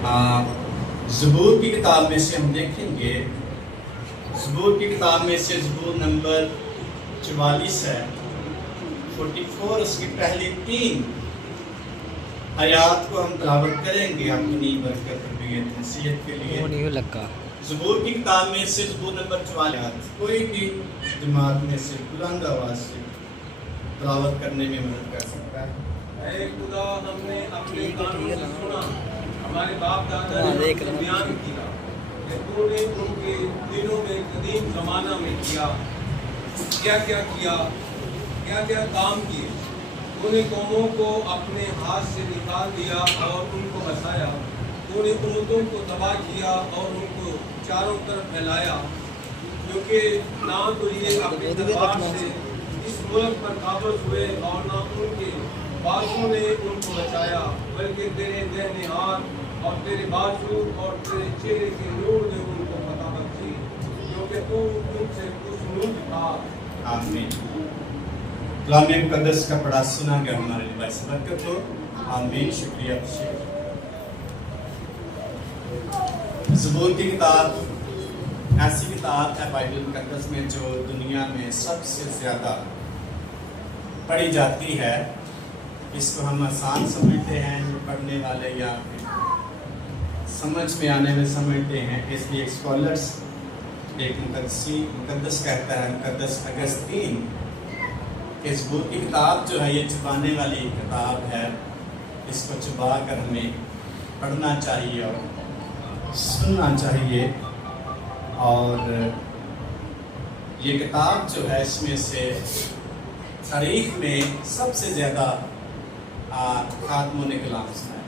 ज़बूर की किताब में से हम देखेंगे, ज़बूर की किताब में से ज़बूर नंबर 44 है, 44, उसकी पहली 3 आयात को हम तिलावत करेंगे अपनी बरकत तबीयत नसीहत के लिए। ज़बूर की किताब में से ज़बूर नंबर 44 कोई भी जमात में से बुलंद आवाज़ से तिलावत करने में मदद कर सकता है। ऐ खुदा, हमने अपने कानों से सुना, हमारे बाप दादा ने बयान किया कि तूने उनके दिनों में कदीम ज़माना में किया, क्या क्या किया, क्या क्या काम किए। तूने कौमों को अपने हाथ से निकाल दिया और उनको बसाया। तूने उम्मतों को तबाह किया और उनको चारों तरफ फैलाया, क्योंकि ना तो ये अपने दरबार से इस मुल्क पर काबज हुए और ना उनके बाजुओं ने उनको बचाया, बल्कि तेरे दाहिने हाथ और तेरे बाजू और तेरे चेहरे के नूर ने उनको पता बख्शी, क्योंकि तू उनसे खुशनूद था। आमीन। कलाम मुकद्दस का पढ़ा सुना गया हमारे लिए बाइस बरकत हो। आमीन। शुक्रिया। ज़बूर की किताब ऐसी किताब है बाइबल मुकद्दस में जो दुनिया में सबसे ज़्यादा पढ़ी जाती है। इसको हम आसान समझते हैं पढ़ने वाले, या समझ में आने में समझते हैं। इसलिए स्कॉलर्स, एक मुकद्दस कहता है, मुकद्दस अगस्तीन, कि ज़बूर की किताब जो है ये छुपाने वाली किताब है। इसको छुपा कर हमें पढ़ना चाहिए और सुनना चाहिए। और ये किताब जो है इसमें से तारीख में सबसे ज़्यादा खात्मों ने कलाम सुना है।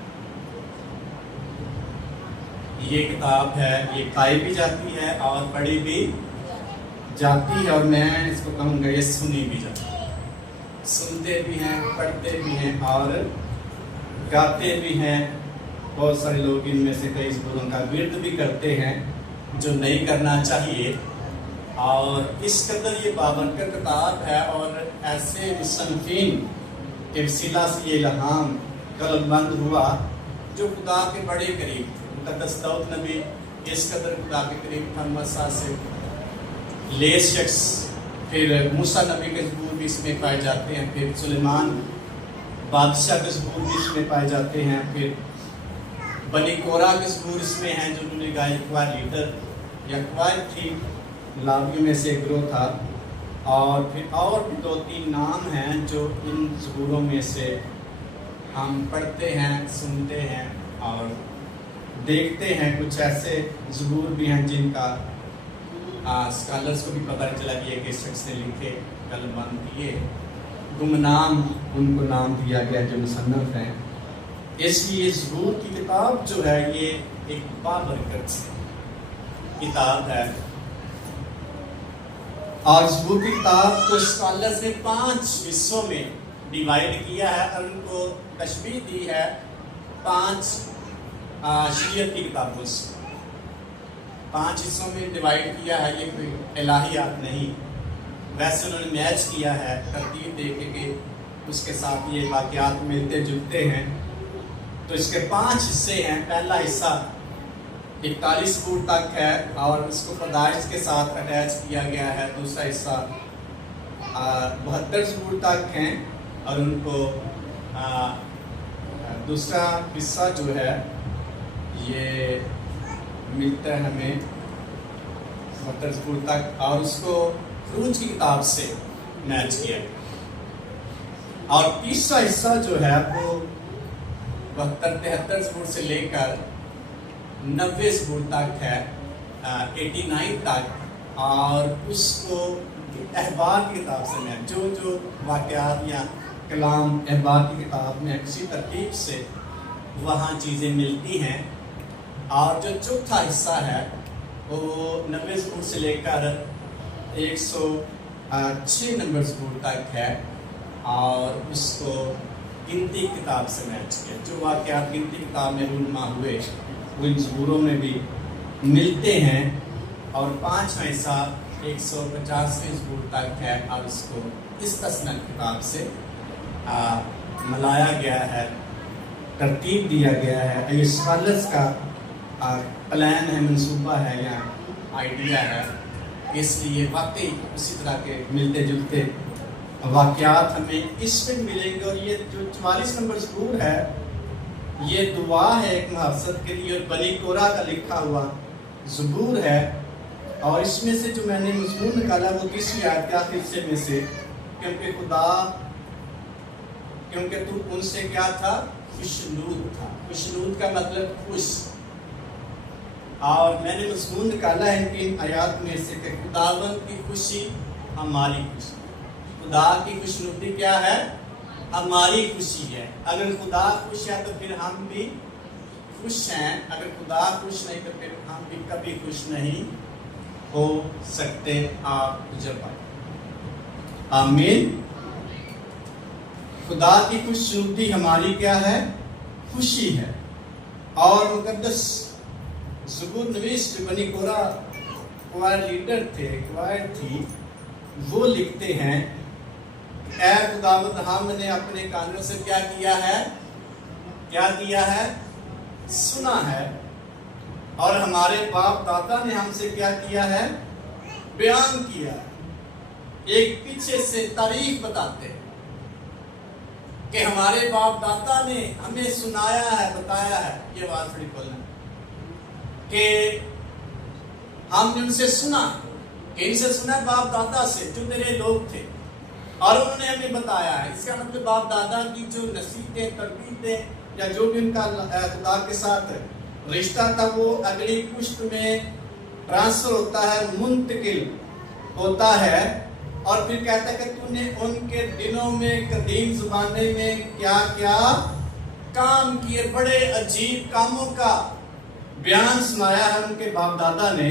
ये किताब है, ये खाई भी जाती है और पढ़ी भी जाती है, और मैं इसको कहूँगा ये सुनी भी जाती है। सुनते भी हैं, पढ़ते भी हैं और गाते भी हैं। बहुत सारे लोग इनमें से कई ज़बूरों का विर्द भी करते हैं, जो नहीं करना चाहिए। और इस कदर ये बाबरकत किताब है और ऐसे मुसन्निफ़ीन के वसीला से ये इल्हाम कलमबंद हुआ जो खुदा के बड़े करीब थे। मुकद्दस दाऊद नबी इस कदर खुदा के करीब था, मसा से लेस शख्स। फिर मूसा नबी के ज़बूर भी इसमें पाए जाते हैं। फिर सुलेमान बादशाह के ज़बूर भी इसमें पाए जाते हैं। फिर बनी कोरा के ज़बूर इसमें हैं, जो उन्होंने गाय अखबार लीडर या अखबार थी, लावियों में से एक ग्रोह था। और फिर और भी 2-3 नाम हैं जो इन ज़बूरों में से हम पढ़ते हैं, सुनते हैं और देखते हैं। कुछ ऐसे ज़बूर भी हैं जिनका स्कॉलर्स को भी पता चला कि एक शख्स ने लिखे, कलमबंद किए, गुमनाम उनको नाम दिया गया जो मुसन्नफ़ हैं। इसलिए ज़बूर की किताब जो है ये एक बाबरकत किताब है। और ज़बूर की किताब को स्कॉलर्स ने 5 हिस्सों में डिवाइड किया है और उनको तशबीह दी है 5 शरीयत की किताबों से। 5 हिस्सों में डिवाइड किया है। ये कोई इलाहियात नहीं, वैसे उन्होंने मैच किया है, तरतीब दे के उसके साथ ये वाक़यात मिलते जुलते हैं। तो इसके 5 हिस्से हैं। पहला हिस्सा 41 ज़बूर तक है और इसको पैदाइश के साथ अटैच किया गया है। दूसरा हिस्सा 72 ज़बूर तक हैं और उनको दूसरा हिस्सा जो है ये मिलता है हमें 72 ज़बूर तक, और उसको ख़ुरूज की किताब से मैच किया। और तीसरा हिस्सा जो है वो 72-73 ज़बूर से लेकर 90 ज़बूर तक है, 89 तक, और उसको अहबार की किताब से मैं जो वाक़यात या कलाम अहबार की किताब में किसी तरतीब से वहाँ चीज़ें मिलती हैं। और जो चौथा हिस्सा है वो 90 ज़बूर से लेकर 106 नंबर ज़बूर तक है, और उसको गिनती किताब से मैच किया। जो वाक़यात गिनती किताब में रूनमा हुए वो इन ज़बूरों में भी मिलते हैं। और 5वां हिस्सा 150वें ज़बूर तक है और उसको इस तस्नीह किताब से मिलाया गया है। तरतीब दिया गया है, ये स्कॉलर्स का प्लान है, मंसूबा है या आइडिया है। इसलिए वाकई उसी तरह के मिलते जुलते वाक़यात हमें इसमें मिलेंगे। और ये जो 44 नंबर ज़बूर है, ये दुआ है एक मुहफ़्फ़ज़ के लिए, और बनी कोरा का लिखा हुआ ज़बूर है। और इसमें से जो मैंने मज़मून निकाला वो 30वीं आयत के आखिर हिस्से में से, क्योंकि तू उनसे क्या था, खुशनूद था। खुशनूद का मतलब खुश। और मैंने मज़मून निकाला है इन आयात में से कि खुदावंद की खुशी हमारी खुशी। खुदा की खुशनुदी क्या है, हमारी खुशी है। अगर खुदा खुश है तो फिर हम भी खुश हैं, अगर खुदा खुश नहीं तो फिर हम भी कभी खुश नहीं हो सकते। आप जब आमीन। खुदा की खुशनुदी हमारी क्या है, खुशी है। और मुकद्दस ज़बूर नवीस जो बनी कोरा क्वायर लीडर थे, क्वायर थी, वो लिखते हैं, ऐ खुदावंद हमने अपने कानों से क्या किया है, क्या किया है, सुना है। और हमारे बाप दादा ने हमसे क्या किया है, बयान किया। एक पीछे से तारीफ बताते हैं कि हमारे बाप दादा ने हमें सुनाया है, बताया है। ये बात थोड़ी बोलना कि हमने उनसे सुना, कि इनसे सुना बाप दादा से जो मेरे लोग थे, और उन्होंने हमें बताया है। इसका मतलब बाप दादा की जो नसीहतें, तरबीतें या जो भी उनका खुदा के साथ रिश्ता था वो अगली पुश्त में ट्रांसफर होता है, मुंतकिल होता है। और फिर कहता है कि तूने उनके दिनों में कदीम ज़माने में क्या क्या काम किए, बड़े अजीब कामों का बयान सुनाया है उनके बाप दादा ने।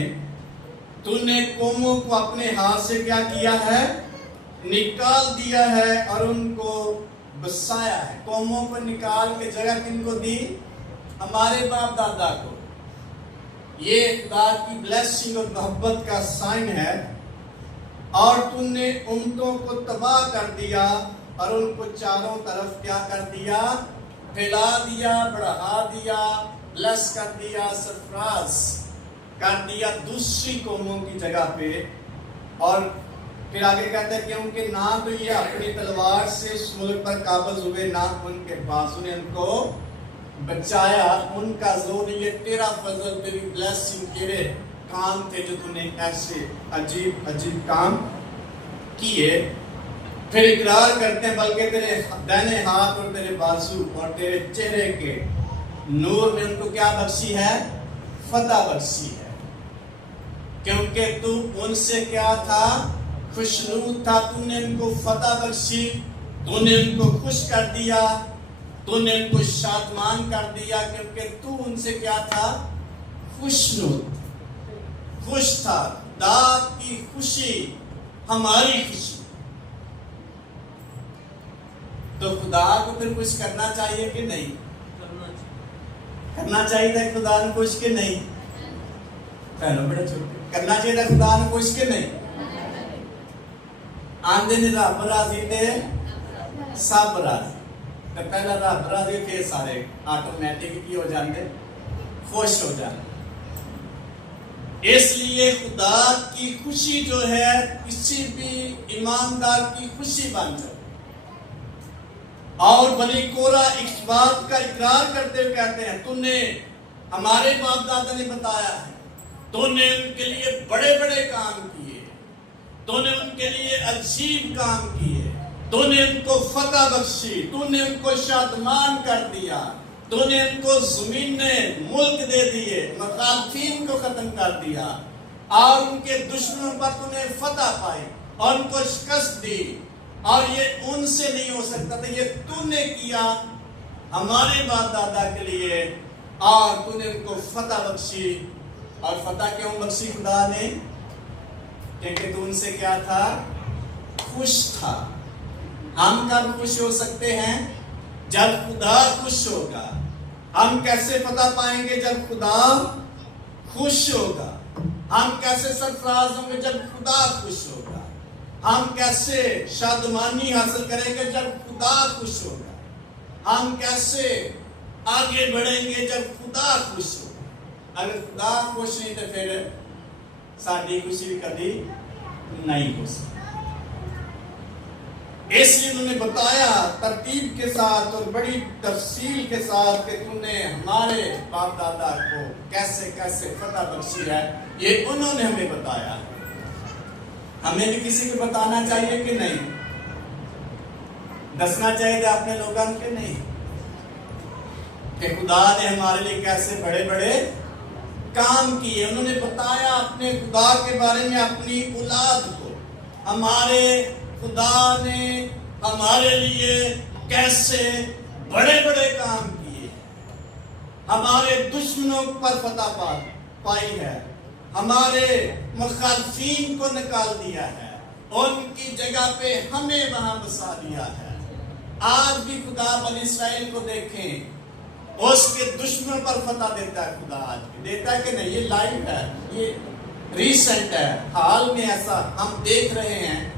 तूने कौमों को अपने हाथ से क्या किया है, निकाल दिया है और उनको बसाया है। कौमों को निकाल के जगह किनको दी, हमारे बाप दादा को। ये खुदा की ब्लेसिंग और मोहब्बत का साइन है। और तुमने उम्मतों को तबाह कर दिया और उनको चारों तरफ क्या कर दिया, फैला दिया, बढ़ा दिया, ब्लेस कर दिया, सरफराज कर दिया दूसरी कौमों की जगह पे। और फिर आगे कहते हैं कि उनके ना तो ये अपनी तलवार से उस मुल्क पर काबज हुए, ना उनके बाजू ने उनको बचाया। उनका जोर ये तेरा फजल, तेरी ब्लेसिंग, तेरे काम थे जो तूने ऐसे अजीब अजीब काम किए। फिर इकरार करते हैं, बल्कि तेरे दाहिने हाथ और तेरे बाजू और तेरे चेहरे के नूर में उनको क्या बख्शी है, फतह बख्शी है। क्योंकि तू उनसे क्या था, खुशनूद था। तूने उनको फतह बख्शी, तूने उनको खुश कर दिया, तूने उनको शादमान कर दिया। क्योंकि तू उनसे क्या था, खुशनूद, खुश था। दाद की खुशी हमारी खुशी। तो खुदा को फिर कुछ करना चाहिए कि नहीं, करना चाहिए था खुदा ने कुछ के नहीं, पहले बड़े छोटे करना चाहिए था खुदा ने कुछ के नहीं। आंदे ने रब राजी थे, सब राजी। तो पहला रब राजी, फिर सारे ऑटोमेटिक ही हो जाते, खुश हो जाते। इसलिए खुदा की खुशी जो है किसी भी ईमानदार की खुशी बन जाए। और बनी कोरा इस बात का इकरार करते हुए कहते हैं, तूने हमारे बाप दादा ने बताया है, तूने उनके लिए बड़े बड़े काम किए, तूने उनके लिए अजीब काम किए, तूने उनको फतह बख्शी, तूने उनको शादमान कर दिया, तूने उनको ज़मीनें मुल्क दे दिए, मुखालिफिन को खत्म कर दिया और उनके दुश्मनों पर तूने फतह पाई और उनको शिकस्त दी। और ये उनसे नहीं हो सकता था, ये तूने किया हमारे बाप दादा के लिए और तूने उनको फतह बख्शी। और फतह क्यों बख्शी खुदा ने, क्योंकि तू उनसे क्या था, खुश था। हम कब खुश हो सकते हैं, जब खुदा खुश होगा। हम कैसे फतह पाएंगे, जब खुदा खुश होगा। हम कैसे सरफराज होंगे, जब खुदा खुश होगा। हम कैसे शादमानी हासिल करेंगे, जब खुदा खुश होगा। हम कैसे آگے بڑھیں گے جب خدا خوش ہو. اگر خدا خوش نہیں تو پھر ساری خوشی بھی کبھی نہیں ہو سکتی. اس لیے انہوں نے بتایا ترتیب کے ساتھ اور بڑی تفصیل کے ساتھ کہ تم نے ہمارے باپ دادا کو کیسے کیسے فتح بخشی ہے. یہ انہوں نے ہمیں بتایا. ہمیں بھی کسی کو بتانا چاہیے کہ نہیں؟ دسنا چاہیے اپنے لوگوں کے نہیں کہ خدا نے ہمارے لیے کیسے بڑے بڑے کام کیے. انہوں نے بتایا اپنے خدا کے بارے میں اپنی اولاد کو. ہمارے خدا نے ہمارے لیے کیسے بڑے بڑے کام کیے. ہمارے دشمنوں پر فتح پائی ہے. ہمارے مخالفین کو نکال دیا ہے. ان کی جگہ پہ ہمیں وہاں بسا دیا ہے. آج بھی خدا بنی اسرائیل کو دیکھیں, اس کے دشمن پر فتح دیتا ہے. خدا آج بھی دیتا ہے کہ نہیں؟ یہ لائیو ہے, یہ ریسنٹ ہے, حال میں ایسا ہم دیکھ رہے ہیں.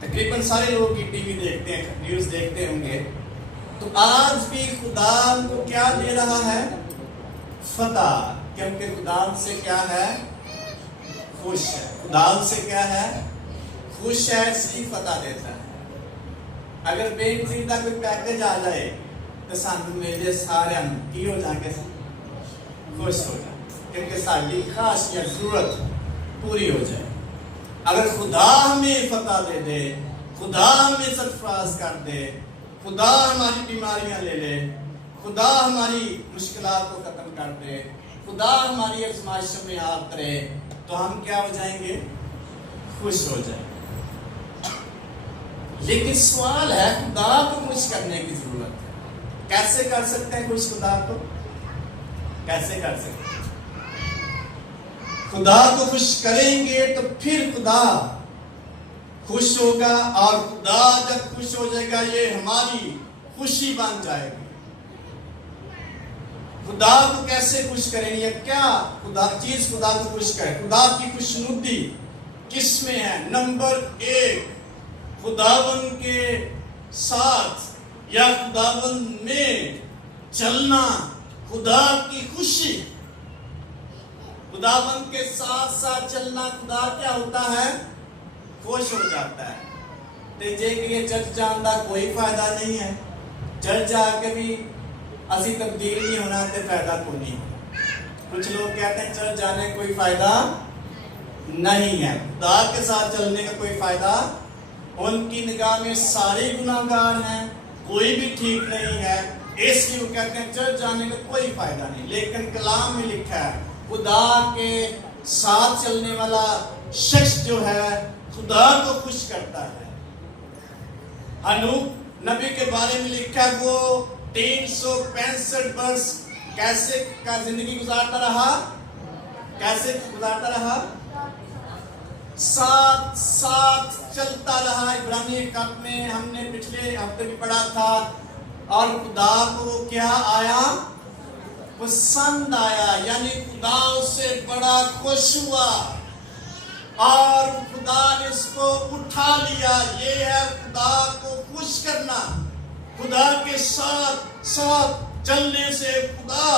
تقریباً سارے لوگ کی ٹی وی دیکھتے ہیں, نیوز دیکھتے ہوں گے. تو آج بھی خدا ان کو کیا دے رہا ہے؟ فتح. کیونکہ خدا سے کیا ہے؟ خوش ہے. خدا سے کیا ہے؟ خوش ہے, اس لیے فتح دیتا ہے. اگر بے نتیجہ کوئی پیکج آ جائے تو سانو میرے سارے کی ہو جا کے خوش ہو جائے, کیونکہ ساری خاص یا ضرورت پوری ہو جائے. اگر خدا ہمیں فتح دے دے, خدا ہمیں سرفراز کر دے, خدا ہماری بیماریاں لے لے, خدا ہماری مشکلات کو ختم کر دے, خدا ہماری آزمائشوں میں آپ کرے, تو ہم کیا ہو جائیں گے؟ خوش ہو جائیں. لیکن سوال ہے, خدا کو خوش کرنے کی ضرورت ہے. کیسے کر سکتے ہیں خوش خدا کو؟ کیسے کر سکتے ہیں؟ خدا کو خوش کریں گے تو پھر خدا خوش ہوگا, اور خدا جب خوش ہو جائے گا یہ ہماری خوشی بن جائے گی. خدا کو کیسے خوش کریں گے؟ کیا خدا چیز خدا کو خوش کرے؟ خدا کی خوشنودی کس میں ہے؟ نمبر 1, خداوند کے ساتھ یا خداوند میں چلنا خدا کی خوشی. خداوند کے ساتھ ساتھ چلنا خدا کیا ہوتا ہے؟ خوش ہو جاتا ہے. جے کہ یہ چرچ جان کا کوئی فائدہ نہیں ہے. چرچ جا کے بھی اسی تبدیل نہیں ہونا تو فائدہ کو نہیں. کچھ لوگ کہتے ہیں چرچ جانے کوئی فائدہ نہیں ہے. خدا کے ساتھ چلنے کا کوئی فائدہ. ان کی نگاہ میں سارے گناہگار ہیں, کوئی بھی ٹھیک نہیں ہے, اس لیے وہ کہتے ہیں چرچ جانے کا کوئی فائدہ نہیں. لیکن کلام میں لکھا ہے خدا کے ساتھ چلنے والا شخص جو ہے خدا کو خوش کرتا ہے. ہنوک نبی کے بارے میں لکھا ہے وہ 365 برس کیسے کا زندگی گزارتا رہا. کیسے گزارتا رہا؟ ساتھ چلتا رہا. عبرانی خط میں ہم نے پچھلے ہفتے بھی پڑھا تھا. اور خدا کو کیا آیا؟ پسند آیا. یعنی خدا اس سے بڑا خوش ہوا اور خدا نے اس کو اٹھا لیا. یہ ہے خدا کو خوش کرنا. خدا کے ساتھ چلنے سے خدا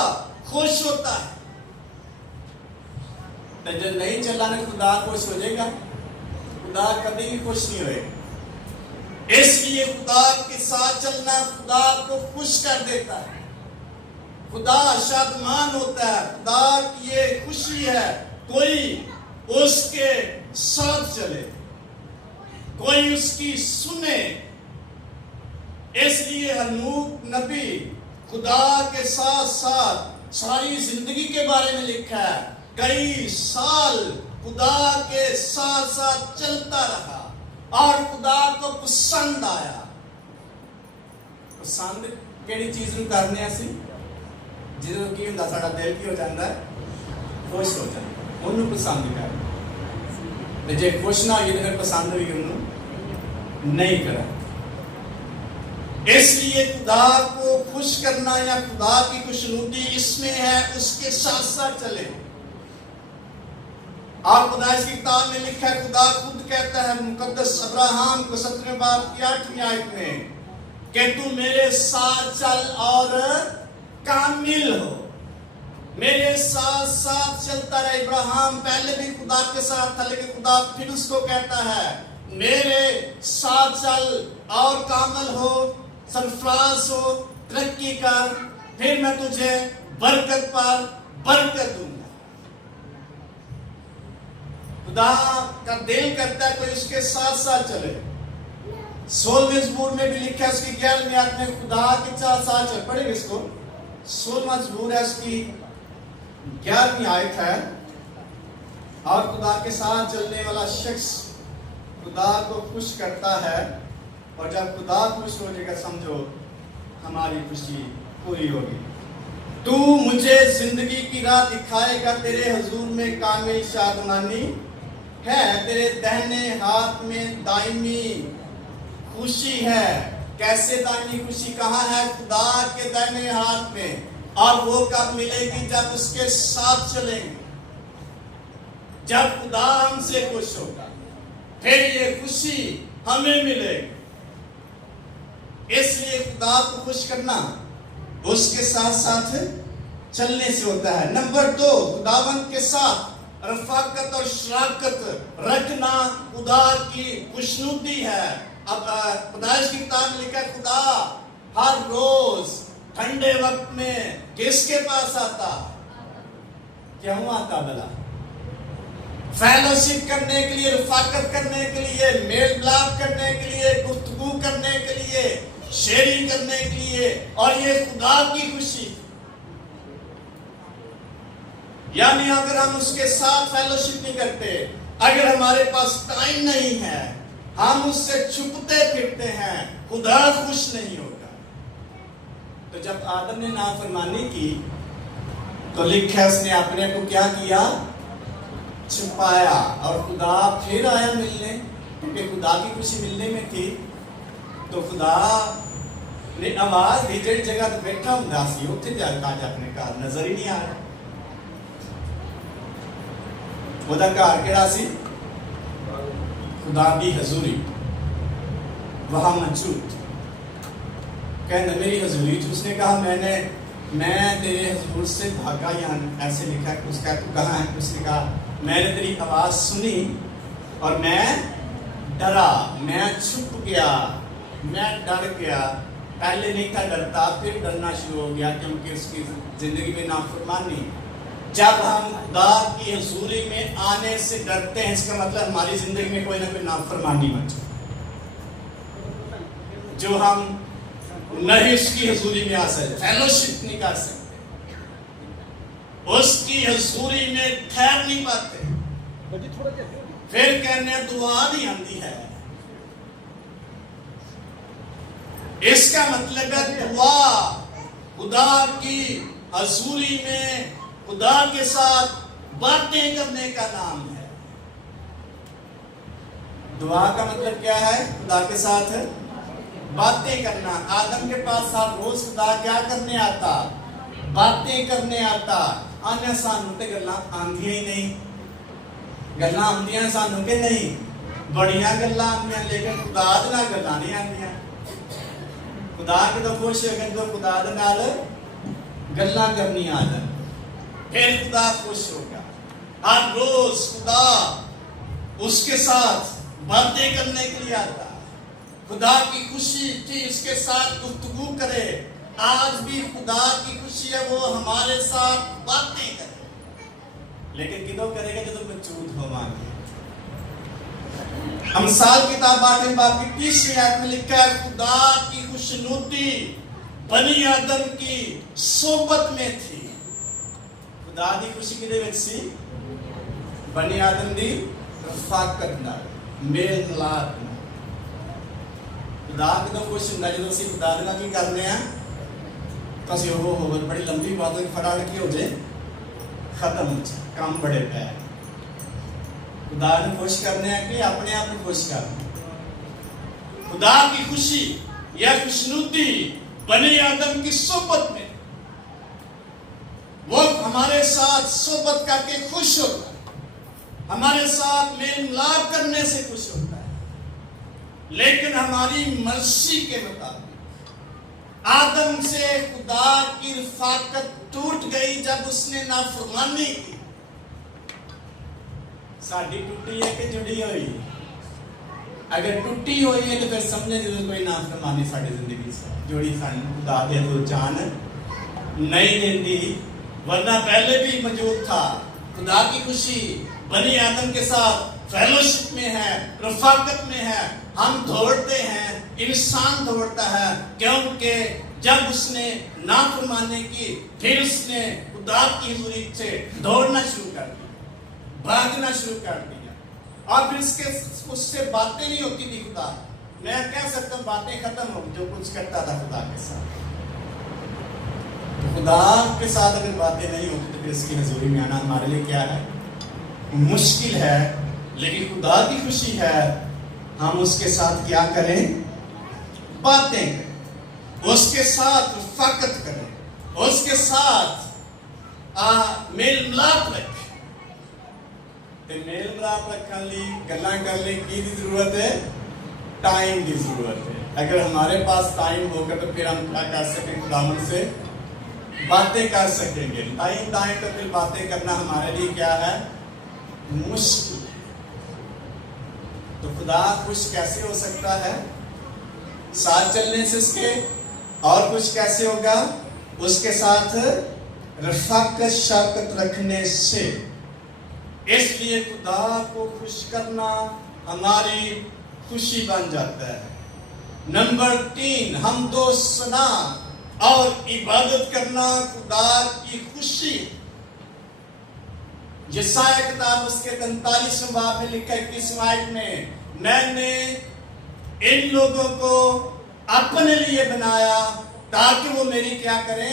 خوش ہوتا ہے. تو جو نہیں چلانے خدا خوش ہو جائے گا؟ خدا کبھی بھی خوش نہیں ہوئے. اس لیے خدا کے ساتھ چلنا خدا کو خوش کر دیتا ہے. خدا شادمان ہوتا ہے. خدا کی یہ خوشی ہے کوئی اس کے ساتھ چلے, کوئی اس کی سنے. اس لیے ہنوک نبی خدا کے ساتھ ساری زندگی کے بارے میں لکھا ہے. کئی سال خدا کے ساتھ چلتا رہا اور خدا کو پسند آیا. پسند کیڑی چیز نو کرنے اسی جدوں کی ہوندا ساڈا دل کی ہو جاندا ہے, خوش ہو جاندا. اونوں پسند کر. تے جے خوش نہ ہوئی تے پھر پسند بھی اونوں نہیں کرا. اس لیے خدا کو خوش کرنا یا خدا کی خوشنودی اس میں ہے اس کے ساتھ چلے. اور خدا اس کی کتاب میں لکھا ہے, خدا خود کہتا ہے مقدس ابراہیم کو 17 باب کی 8ویں آیت میں کہ تو میرے ساتھ چل اور कामिल हो, मेरे साथ साथ चलता रहे। इब्राहिम पहले भी खुदा के साथ था, लेकिन खुदा फिर उसको कहता है मेरे साथ चल और कामिल हो, सरफराज हो, तरक्की कर, फिर मैं तुझे बरकत पर बरकत दूंगा। खुदा का दिल करता है कोई उसके साथ साथ चले। 16वें ज़बूर में भी लिखा है उसकी 11वीं आयत में खुदा के साथ चल। पढ़ेंगे इसको। 16वां ज़बूर है उसकी 11वीं आयत है। और खुदा के साथ चलने वाला शख्स खुदा को खुश करता है, और जब खुदा खुश हो जाएगा समझो हमारी खुशी पूरी होगी। तू मुझे जिंदगी की राह दिखाएगा, तेरे हुजूर में कामिल शादमानी है, तेरे दाहिने हाथ में दायमी खुशी है। कैसे दायमी खुशी? कहाँ है? खुदा के दाहिने हाथ में। और वो कब मिलेगी? जब उसके साथ चलेंगे, जब खुदा हमसे खुश होगा, फिर ये खुशी हमें मिलेगी। इसलिए खुदा को खुश करना उसके साथ साथ चलने से होता है। नंबर 2, खुदावंद के साथ रफाकत और शराकत रखना खुदा की खुशनुदी है। अब पैदाइश की किताब में लिखा है खुदा हर रोज ठंडे वक्त में किसके पास आता? क्यों आता भला? फेलोशिप करने के लिए, रफाकत करने के लिए, मेल मिलाप करने के लिए, गुफ्तगू करने के लिए, शेयरिंग करने के लिए। और ये खुदा की खुशी। यानी अगर हम उसके साथ फेलोशिप नहीं करते, अगर हमारे पास टाइम नहीं है, हम उससे छुपते फिरते हैं, खुदा खुश नहीं होगा। तो जब आदम ने नाफरमानी की तो लिखा उसने अपने को क्या किया? छुपाया। और खुदा फिर आया मिलने, क्योंकि खुदा की खुशी मिलने में थी। तो खुदा ने आवाज दी, जिस जगह तो बैठा हुंदा सी उत्थे जाके अपने घर नजर ही नहीं आ रहा। ਉਹਦਾ ਘਰ ਕਿਹੜਾ ਸੀ? खुदा की हजूरी, वहां मौजूद। कहना मेरी हजूरी। उसने कहा मैं तेरे हजूर से भागा, यहाँ ऐसे लिखा है। उसका तू कहाँ है? उसने कहा मैंने तेरी आवाज सुनी और मैं डरा, मैं छुप गया, मैं डर गया। पहले नहीं था डरता, फिर डरना शुरू हो गया, क्योंकि उसकी जिंदगी में नाफरमानी। जब हम खुदा की हजूरी में आने से डरते हैं, इसका मतलब हमारी जिंदगी में कोई ना कोई नाफरमानी मची, जो हम नहीं उसकी हजूरी में आ सकते, फेलोशिप नहीं कर सकते, उसकी हजूरी में ठहर नहीं पाते। फिर कहने दुआ नहीं आती है। इसका मतलब है दुआ खुदा की हजूरी में खुदा के साथ बातें करने का नाम है। दुआ का मतलब क्या है? खुदा के साथ बातें करना। आदम के पास हर रोज खुदा क्या करने आता? बातें करने आता। आने सानू ते गल्लां आंदियां ही नहीं, गल्लां आंदियां सानू के नहीं, बड़ियां गल्लां आंदियां, लेकिन खुदा दे नाल गल्लां नहीं आंदियां। खुदा के तो खुश हो गए तो खुदा दे नाल गल्लां करनी आ जाए, फिर खुदा खुश होगा। हर रोज खुदा उसके साथ बातें करने के लिए आता। खुदा की खुशी थी उसके साथ गुफ्तगू करे। आज भी खुदा की खुशी है वो हमारे साथ बातें करे, लेकिन किदों करेगा जब मौजूद होवांगे। अमसाल किताब 8वें बाब की 30वीं आयत में लिखा है खुदा की खुशनुदी बनी आदम की सोबत में थी। खुदा दी खुशी किदे विच सी? बनी आदम दी रफाकत नाल, मेल मिलाप नाल। खुदा कदों खुश हुंदा जदों असीं खुदा दे नाल की करने आ? तो असीं होर बड़ी लंबी बात फटाफट की हो जाए, खत्म हो जाए, काम बड़े पै। खुदा ने खुश करने हैं कि अपने आप को खुश करना। खुदा की खुशी या खुशनुदी बनी आदम की सोबत में, वो हमारे साथ सोबत करके खुश होता है, हमारे साथ मेल मिलाप करने से खुश होता है, लेकिन हमारी मर्जी के मुताबिक आदम से खुदा की रफाकत टूट गई जब उसने नाफरमानी की। साड़ी टूटी है कि जुड़ी हुई? अगर टूटी हुई है तो फिर समझे जरूर कोई नाफरमानी साड़ी जिंदगी से जुड़ी साड़ी खुदा दे तो जान नहीं देती, वरना पहले भी मौजूद था। खुदा की खुशी बनी आदम के साथ फेलोशिप में है, रफाकत में है। हम दौड़ते हैं, इंसान दौड़ता है, क्योंकि जब उसने नाफरमानी की फिर उसने खुदा की हुजूरी से दौड़ना शुरू कर दिया, भागना शुरू कर दिया, और फिर उससे बातें नहीं होती थी। खुदा, मैं कह सकता हूँ बातें खत्म हो, जो कुछ करता था खुदा के साथ। तो खुदा के साथ अगर बातें नहीं होती तो फिर उसकी हजूरी में आना हमारे लिए क्या है? मुश्किल है। लेकिन खुदा की खुशी है हम उसके साथ क्या करें? बातें करें, उसके साथ रफाकत करें, उसके साथ मेल मिलाप रखें। ते मेल मिलाप रखने ली गल्लां करने की जरूरत है? टाइम की जरूरत है। अगर हमारे पास टाइम होगा तो फिर हम क्या कर सकेंगे? खुदावंद से बातें कर सकेंगे। टाइम तो फिर बातें करना हमारे लिए क्या है? मुश्किल है। तो खुदा खुश कैसे हो सकता है? साथ चलने से उसके, और खुश कैसे होगा? उसके साथ रफाकत शफकत रखने से। इसलिए खुदा को खुश करना हमारी खुशी बन जाता है। नंबर 3, हम तो सना और इबादत करना खुदा की खुशी। यशायाह किताब उसके 43वें बाब में लिखा है 21वें आयत में, मैंने इन लोगों को अपने लिए बनाया ताकि वो मेरी क्या करें?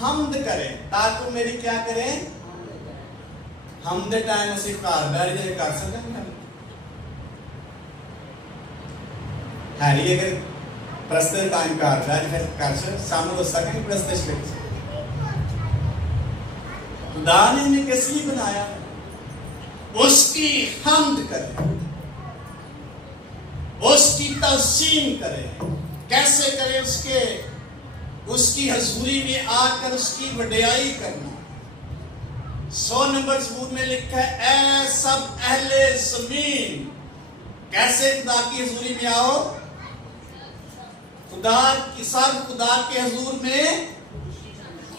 हमद करें। ताकि वो मेरी क्या करें? हमद टाइम उसी कारदारी जे कर सकते हैं। हैरी अगर प्रस्तुत टाइम कारदारी कर सकते सामने हो सके प्रस्तुत खुदा ने इन्हें किस लिए बनाया? उसकी हमद करें, उसकी तज़ीम करें। कैसे करें? उसकी हजूरी में आकर उसकी वडियाई करना। 100 नंबर ज़बूर में लिखा है, ऐ सब अहले ज़मीन, कैसे खुदा की हजूरी में आओ? खुदा के हजूर में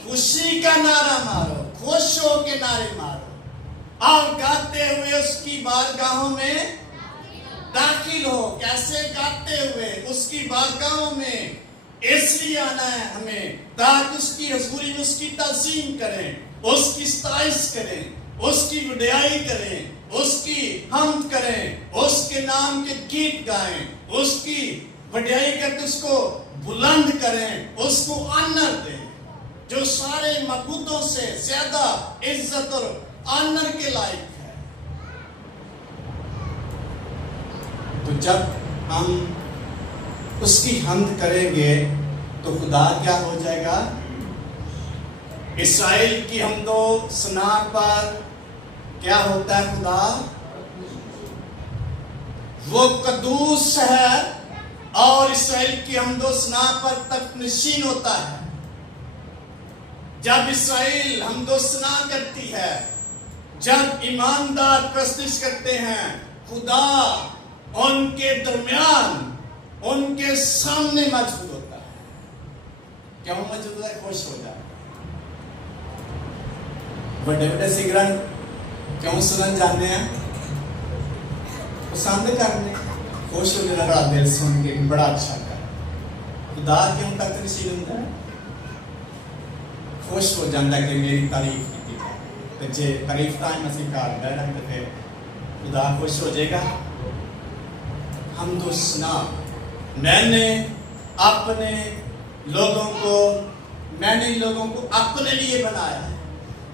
खुशी का नारा मारो, खुश हो के नारे मारो, और गाते हुए उसकी बारगाहों में दाखिल हो। कैसे? गाते हुए उसकी बारगाहों में। इसलिए आना है हमें ताकि उसकी हजूरी में उसकी तज़ीम करें, उसकी सताइश करें, उसकी वडियाई करें, उसकी हमद करें, उसके नाम के गीत गाएं, उसकी वडियाई करके उसको बुलंद करें, उसको ऑनर दें जो सारे मबूदों से ज्यादा इज्जत और ऑनर के लायक है। तो जब हम उसकी हमद करेंगे तो खुदा क्या हो जाएगा? इस्राएल की हमदो सना पर क्या होता है? खुदा वो कदूस है और इस्राएल की हमदो सना पर तख्त नशीन होता है। जब इस्राएल हमदो सना करती है, जब ईमानदार प्रस्तुत करते हैं, खुदा उनके दरमियान उनके सामने मौजूद होता है। क्यों मौजूद होता है? खुश हो जाए। बड़े बड़े सिगरन क्यों सुनन जाते हैं? पसंद करने, खुश हो जाना दिल सुन के बड़ा अच्छा कर। खुदा क्यों तक नशीन होता है? खुश हो जाता है कि मेरी तारीफ की जाए। तो जे तारीफ टाइम असी घर बैठा तो फिर खुदा खुश हो जाएगा। हम तो सुना, मैंने लोगों को अपने लिए बनाया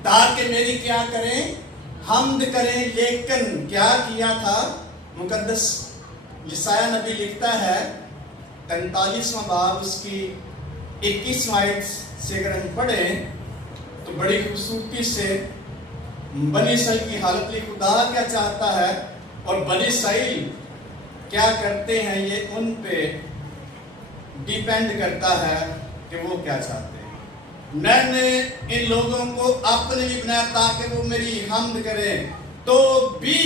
ताकि मेरी क्या करें? हमद करें। लेकिन क्या किया था? मुकद्दस यशायाह नबी लिखता है 43वां बाब उसकी 21वां आयत से अगर हम पढ़ें तो बड़ी खूबसूरती से बनी इस्राइल की हालत में खुदा क्या चाहता है और बनी इस्राइल क्या करते हैं ये उन पे डिपेंड करता है कि वो क्या चाहते हैं। मैंने इन लोगों को अपने लिए बनाया ताकि वो मेरी हम्द करें। तो भी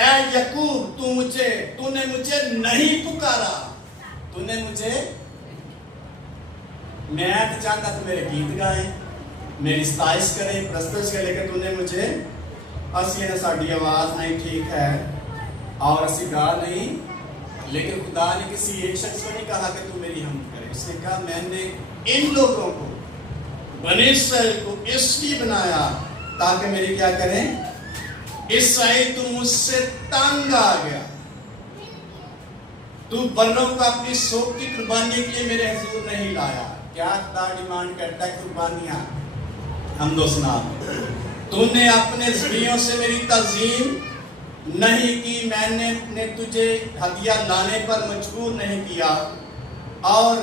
ऐ यकूब तूने मुझे नहीं पुकारा, तूने मुझे, मैं तो चाहता था मेरे गीत गाए, मेरी सताइश करे, प्रस्तुत करे, लेकिन तूने मुझे, असी ने साड़ी आवाज नहीं ठीक है और असी गा नहीं, लेकिन खुदा ने किसी एक शख्स को नहीं कहा कि तू मेरी हम्द करे। उसने कहा मैंने इन लोगों को, बनी इस्राएल को इसलिए बनाया ताकि मेरी क्या करें, इस्राएल तू मुझसे तंग आ गया, तू बल्लों को अपनी शौक की कुर्बानी के लिए मेरे हुजूर नहीं लाया। क्या खुदा डिमांड करता है? कुर्बानियां, हम दोस्ना, तूने अपने ज़रियों से मेरी तज़ीम नहीं की, मैंने तुझे हदिया लाने पर मजबूर नहीं किया और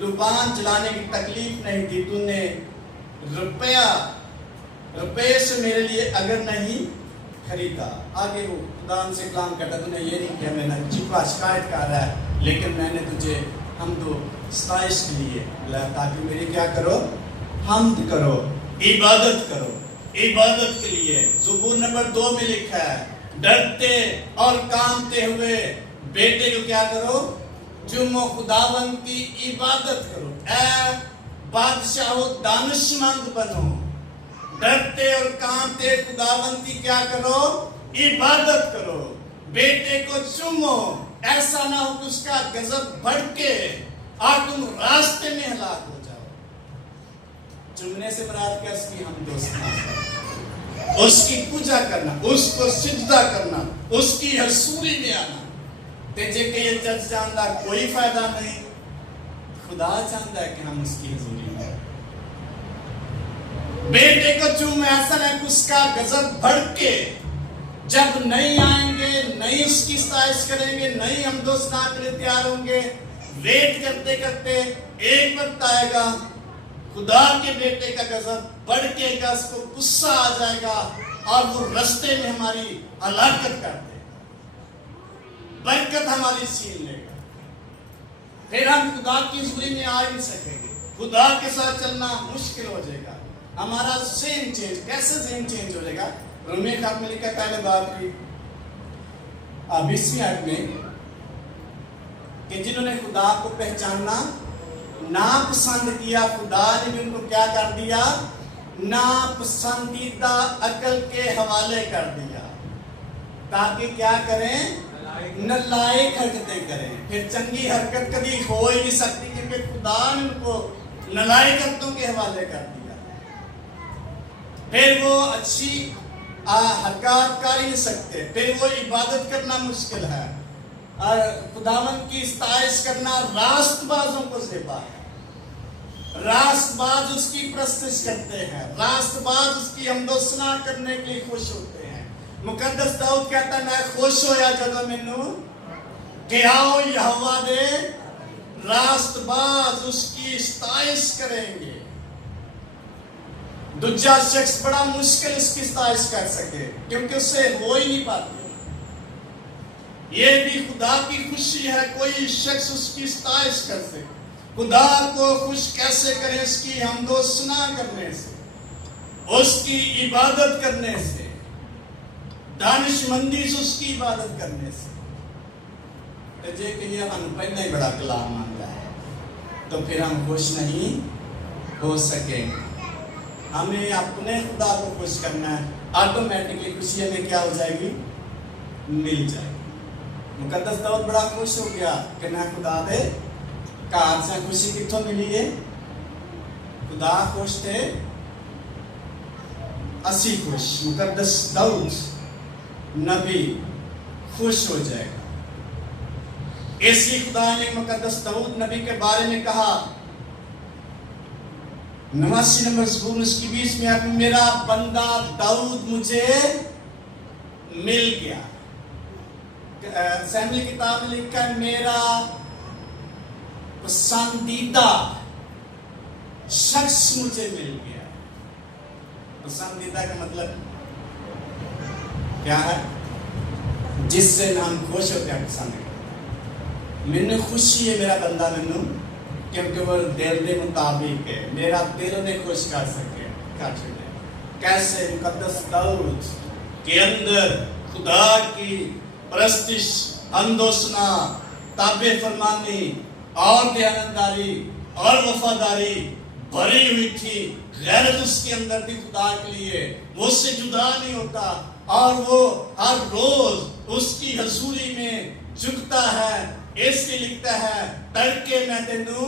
लुबान जलाने की तकलीफ नहीं दी। तूने रुपये से मेरे लिए अगर नहीं खरीदा। आगे वो खुदा से कलाम करता, तूने ये नहीं किया, मैंने चिपा शिकायत कर रहा है, लेकिन मैंने तुझे हम तो सताइश के लिए बुलाया ताकि मेरी क्या करो, हम्द करो, इबादत करो। इबादत के लिए ज़बूर नंबर 2 में लिखा है, डरते और कांपते हुए बेटे को क्या करो, चुमो, खुदावंद की इबादत करो। ऐ बादशाहो दानिशमंद बनो, डरते और कांपते खुदावंद की क्या करो, इबादत करो। बेटे को चुमो, ऐसा ना हो कि उसका गजब भड़के और तुम रास्ते में हलाक हो जाओ। चुमने से मुराद क्या? उसकी हम दोस्ती, उसकी पूजा करना, उसको सिजदा करना, उसकी हसूरी में आना। तेजे के ये जज जानता कोई फायदा नहीं, खुदा जानता है कि हम उसकी हजूरी में। बेटे को चूम, ऐसा है कि उसका गजब भड़के, जब नहीं आएंगे, नहीं उसकी सताइश करेंगे, नहीं हम दोस्त ना के लिए तैयार होंगे, वेट करते करते एक वक्त आएगा खुदा के बेटे का गजब भड़केगा, उसको गुस्सा आ जाएगा और वो रास्ते में हमारी हलाकत कर दे, बरकत हमारी छीन लेगा। फिर हम खुदा की हजूरी में आ ही नहीं सकेंगे, खुदा के साथ चलना मुश्किल हो जाएगा। हमारा ज़हन चेंज, कैसे ज़हन चेंज हो जाएगा? रोमियो खत में लिखा पहले बाब की 20वीं आयत में कि जिन्होंने खुदा को पहचानना नापसंद किया, खुदा ने भी उनको क्या कर दिया, नापसंदीदा अकल के हवाले कर दिया, ताकि क्या करें, नालायक हरकतें करें। फिर चंगी हरकत कभी हो ही नहीं सकती क्योंकि खुदा ने उनको नालायक हरकतों के हवाले कर दिया। फिर वो अच्छी हरकत कर ही नहीं सकते, फिर वो इबादत करना मुश्किल है और खुदावंद की सताइश करना रास्तबाजों को ज़ेबा है। रास्तबाज उसकी प्रस्तुत करते हैं, रास्तबाज उसकी हमदोसना करने के लिए खुश होते हैं। मुकद्दस दाऊद कहता है, मैं खुश होया जब मैनू कि आओ यहोवा दे रास्तबाज उसकी सताइश करेंगे। दूसरा शख्स बड़ा मुश्किल इसकी सताइश कर सके क्योंकि उससे हो ही नहीं पाती। ये भी खुदा की खुशी है, कोई शख्स उसकी सताइश कर सके। खुदा को खुश कैसे करें? उसकी हमदोसना करने से, उसकी इबादत करने से, दानिशमंदी से उसकी इबादत करने से। तो जे कि ये हम पहले ही बड़ा कलाम मानता है तो फिर हम खुश नहीं हो सकेंगे। हमें अपने खुदा को खुश करना है, ऑटोमेटिकली खुशी हमें क्या हो जाएगी, मिल जाएगी। मुकद्दस दाऊद बड़ा खुश हो गया कि मैं खुदा दे कार से खुशी कितों मिली है, खुदा खुश थे, असी खुश। मुकद्दस दाऊद नबी खुश हो जाएगा। इसलिए खुदा ने मुकद्दस दाऊद नबी के बारे में कहा 89 नंबर ज़बूर उसकी 20 में, मेरा बंदा दाऊद मुझे मिल गया। असेंबली किताब में लिखा है, मेरा पसंदीदा शख्स मुझे मिल गया। पसंदीदा का मतलब क्या है? जिससे हम खुश होते हैं, पसंद करते हैं। मैनू खुशी है मेरा बंदा मैनू क्योंकि वो दिल के मुताबिक है, मेरा दिल ने खुश कर सके कर सके। कैसे मुकद्दस दाऊद के अंदर खुदा की परस्तिश, अंदोसना, ताबे फरमानी और दयानतदारी और वफादारी भरी हुई थी। गैरत उसके अंदर थी खुदा के लिए, वो उससे जुदा नहीं होता और वो हर रोज उसकी हजूरी में झुकता है। इसलिए लिखता है तड़के मैं तेनू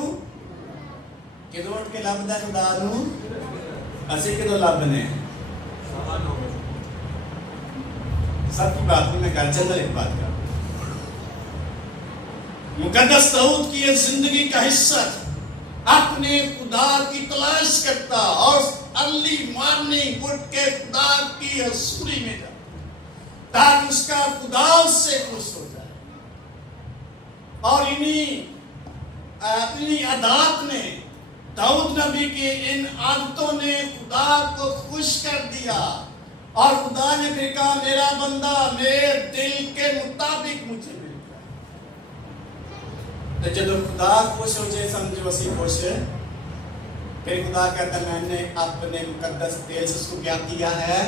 किदों के लभदा खुदा नू, असी किदों लभने सबकी बात नहीं मैं कर चल एक बात कर। मुकद्दस दाऊद की ये जिंदगी का हिस्सा अपने खुदा की तलाश करता और अर्ली मॉर्निंग उठ के खुदा की हजूरी में जाता ताकि उसका खुदा उससे खुश हो जाए। और इन्हीं आदत ने, दाऊद नबी की इन आदतों ने खुदा को खुश कर दिया और खुदा ने फिर कहा मेरा बंदा मेरे दिल के मुताबिक मुझे मिलता है। तो जब खुदा खुश हो जाए समझो असी खुश है। फिर खुदा कहता है मैंने अपने मुकद्दस तेल से उसको क्या किया है,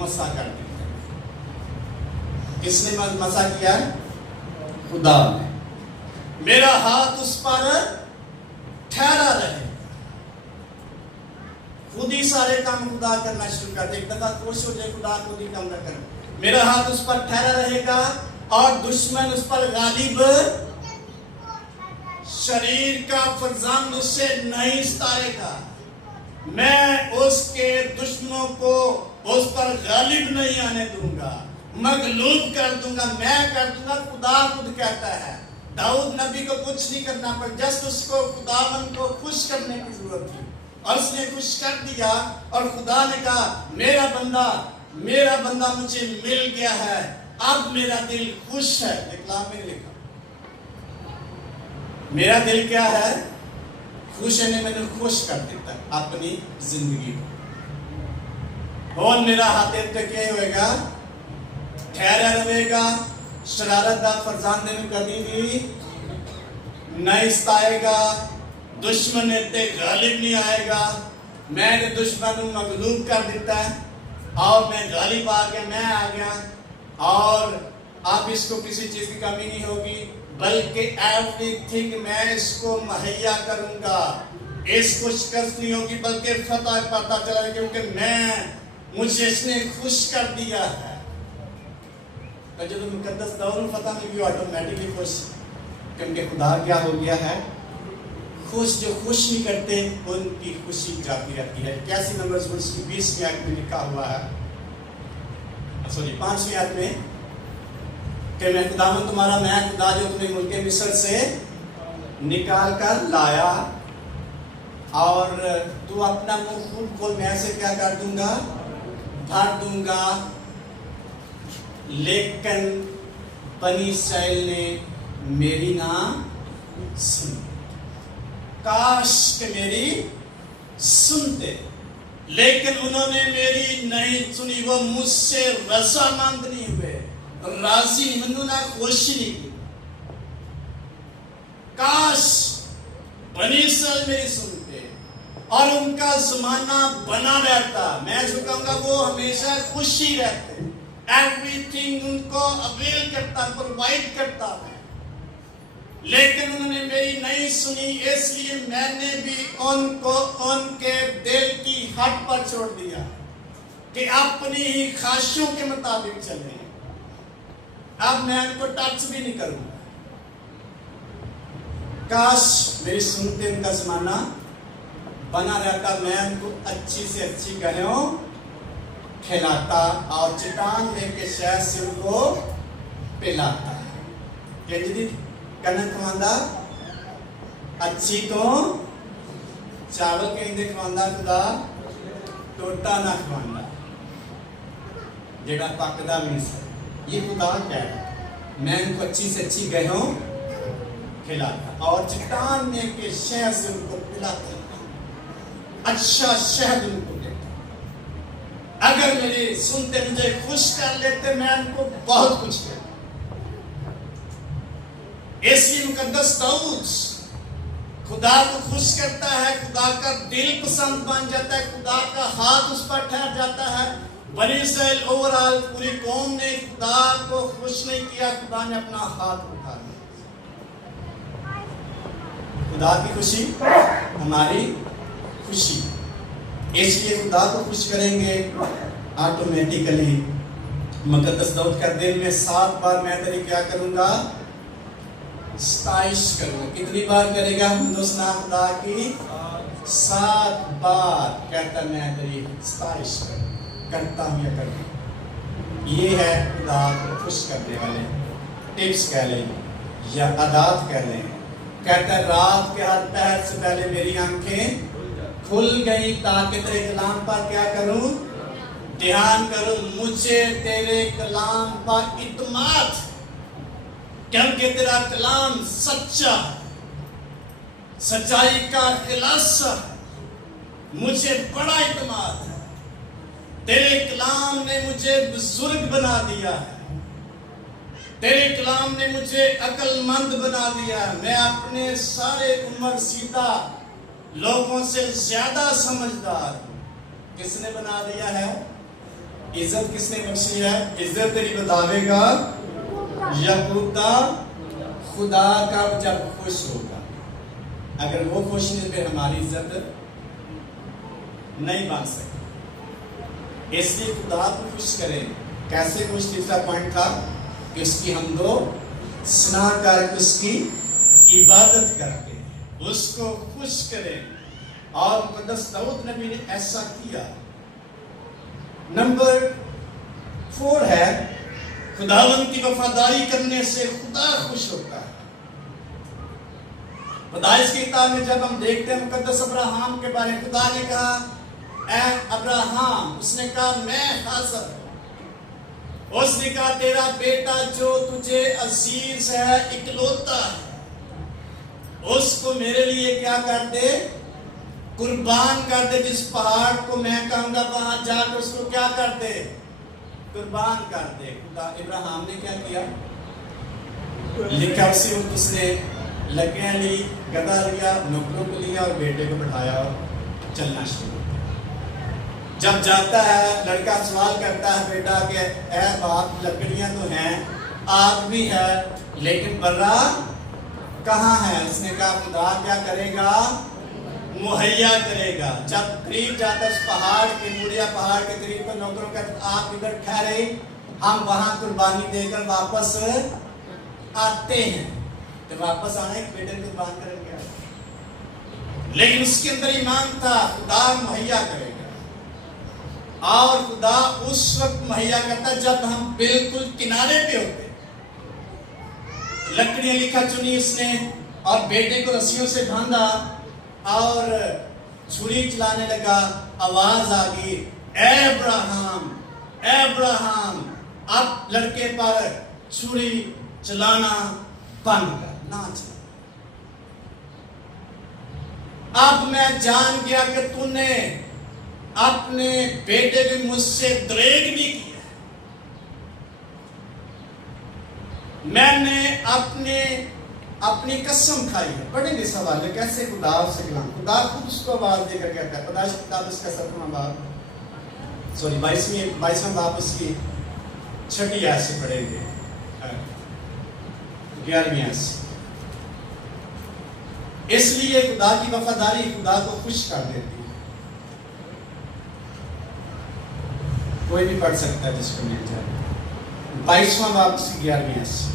मसा कर दिया। किसने मसा किया? खुदा ने। मेरा हाथ उस पर ठहरा रहे। खुद ही सारे काम खुदा करना शुरू कर दे। एक दफा खुश हो जाए खुदा खुद ही काम न करे। मेरा हाथ उस पर ठहरा रहेगा और दुश्मन उस पर गालिब, शरीर का फरजंद उससे नहीं सताएगा। मैं उसके दुश्मनों को उस पर गालिब नहीं आने दूंगा, मगलूब कर दूंगा, मैं कर दूंगा। खुदा खुद कहता है। दाऊद नबी को कुछ नहीं करना पर जस्ट उसको खुदावन को खुश करने की जरूरत थी और उसने खुश कर दिया। और खुदा ने कहा मेरा बंदा मुझे मिल गया है, अब मेरा दिल खुश है। इकलाम में लिखा मेरा दिल क्या है, खुश है। ने मैंने खुश कर देता अपनी जिंदगी को। और मेरा हाथ क्या होएगा, ठहरा रहेगा। शरारत का फरजान में कभी भी नहीं सताएगा। दुश्मन इतने गालिब नहीं आएगा। मैंने दुश्मन को मगलूब कर देता है और मैं गालिब आ गया, मैं आ गया और अब इसको किसी चीज की कमी नहीं होगी, बल्कि एवरीथिंग मैं इसको मुहैया करूंगा। इसको शिकस्त नहीं होगी बल्कि फतह पता चला क्योंकि मुझे इसने खुश कर दिया है। तो जब मुकद्दस दाऊद फतह में भी ऑटोमेटिकली खुश, क्योंकि खुदा क्या हो गया है, खुश। जो खुश नहीं करते उनकी खुशी जाती रहती है। 81 नंबर सूरज की 20वीं आयत में लिखा हुआ है, सॉरी 5वीं आयत में कि मैं खुदावन तुम्हारा मैं खुदा जो तुम्हें मुल्क मिस्र से निकाल कर लाया और तू अपना मुंह खूब खोल, मैं ऐसे क्या कर दूंगा, भर दूंगा। लेकिन बनी इस्राएल ने मेरी ना सुनी। काश के मेरी सुनते, लेकिन उन्होंने मेरी नहीं सुनी। वो मुझसे रजामंद नहीं हुए, राजी मनु ना खुशी नहीं की। काश बनी इस्राएल मेरी सुनते और उनका जमाना बना रहता। मैं जो कहूंगा वो हमेशा खुशी रहते, एवरीथिंग उनको अवेल करता, प्रोवाइड करता मैं। लेकिन उन्होंने मेरी नहीं सुनी, इसलिए मैंने भी उनको उनके दिल की हट पर छोड़ दिया कि अपनी ही ख्वाहिशों के मुताबिक चले। अब मैं उनको टच भी नहीं करूंगा। काश मेरी सुनते उनका जमाना बना रहता, मैं उनको अच्छी से अच्छी गहनों खिलाता और चट्टान में के शहद से उनको पिलाता। कनक खवांदा अच्छी तो चावल के खवांदा खुदा टोटा ना खवांदा जेड़ा पकदा मीस। ये खुदा क्या है, मैं उनको अच्छी से अच्छी गहनों खिलाता और चट्टान में के शहद से उनको पिलाता, अच्छा शहद उनको देता। अगर मेरे सुनते मुझे खुश कर लेते मैं उनको बहुत कुछ देता। اس لیے مقدس داؤد خدا کو خوش کرتا ہے, خدا کا دل پسند بن جاتا ہے, خدا کا ہاتھ اس پر ٹھہر جاتا ہے. بنی اسرائیل اوورآل پوری قوم نے خدا کو خوش نہیں کیا, خدا نے اپنا ہاتھ اٹھا لیا. خدا کی خوشی ہماری خوشی, اس لیے خدا کو خوش کریں گے آٹومیٹیکلی. مقدس داؤد کا دل میں 7 بار میں تیری کیا کروں گا, ستائش کروں گا. کتنی بار کرے گا ہندوستان خدا کی؟ 7 بار کہتا میں تیری ستائش کرتا ہوں یا کرتا ہوں. یہ ہے خدا کو خوش کرنے والے ٹپس کہہ لیں یا عادات کہہ لیں. کہتا ہے رات کے ہر پہر سے پہلے میری آنکھیں کھل گئی تاکہ تیرے کلام پر کیا کروں, دھیان کروں. مجھے تیرے کلام پر اعتماد, کیونکہ تیرا کلام سچا, سچائی کا خلاصہ, مجھے بڑا اعتماد ہے. تیرے کلام نے مجھے بزرگ بنا دیا ہے, تیرے کلام نے مجھے عقل مند بنا دیا ہے. میں اپنے سارے عمر سیدھا لوگوں سے زیادہ سمجھدار ہوں. کس نے بنا دیا ہے؟ عزت کس نے بخشی ہے؟ عزت تیری بتاوے گا یعقوب کا خدا کا جب خوش ہوگا. اگر وہ خوش نہیں پھر ہماری عزت نہیں بن سکتی. اس لیے خدا کو خوش کریں. کیسے خوش؟ تیسرا پوائنٹ تھا کہ اس کی حمد و ثنا کر کے اس کی عبادت کر کے اس کو خوش کریں. اور مقدس داؤد نبی نے ایسا کیا. نمبر 4 ہے خداوند کی وفاداری کرنے سے خدا خوش ہوتا ہے. پیدائش کی کتاب میں جب ہم دیکھتے ہیں مقدس ابراہیم کے بارے میں, خدا نے کہا اے ابراہیم, اس نے کہا میں حاضر ہوں. اس نے کہا تیرا بیٹا جو تجھے عزیز ہے, اکلوتا ہے, اس کو میرے لیے کیا کر دے, قربان کر دے. جس پہاڑ کو میں کہوں گا وہاں جا کر اس کو کیا کر دے, قربان کر دے. خدا ابراہیم نے کیا کیا, لکھا اسی وقت اس نے لکڑیاں لی, گدھا لیا, نوکروں کو لیا اور بیٹے کو بٹھایا اور چلنا شروع. جب جاتا ہے لڑکا سوال کرتا ہے بیٹا کہ اے باپ لکڑیاں تو ہیں, آگ بھی ہے, لیکن برا کہاں ہے؟ اس نے کہا خدا کیا کرے گا, مہیا کرے گا. جب قریب جاتا اس پہاڑ کے, موریا پہاڑ کے قریب, تو نوکروں کہتے آپ ادھر ٹھہرے, ہم وہاں قربانی دے کر واپس آتے ہیں. تو واپس آنا ایک بیٹے کو قربان کریں گے, لیکن اس کے اندر ایمان تھا خدا مہیا کرے گا. اور خدا اس وقت مہیا کرتا جب ہم بالکل کنارے پہ ہوتے. لکڑیاں لکھا چنی اس نے اور بیٹے کو رسیوں سے باندھا اور چھری چلانے لگا. آواز آ گئی اے ابراہیم, اے ابراہیم, اب لڑکے پر چھری چلانا بند کر, نہ چلا. اب میں جان گیا کہ تو نے اپنے بیٹے کو مجھ سے دریغ بھی کیا. میں نے اپنی قسم کھائی ہے. پڑھیں گے سوال ہے کیسے خدا سے کلام, خدا خود اس کو آواز دے کر کہتا ہے. پیدائش کی کتاب اس کا 7واں باب, سوری 22واں باب, اس کی 6 آیت سے پڑھیں گے, 11ویں آیت سے. اس لیے خدا کی وفاداری خدا کو خوش کر دیتی ہے. کوئی بھی پڑھ سکتا ہے جس کو مل جائے. 22واں باب اس کی 11ویں آیت سے.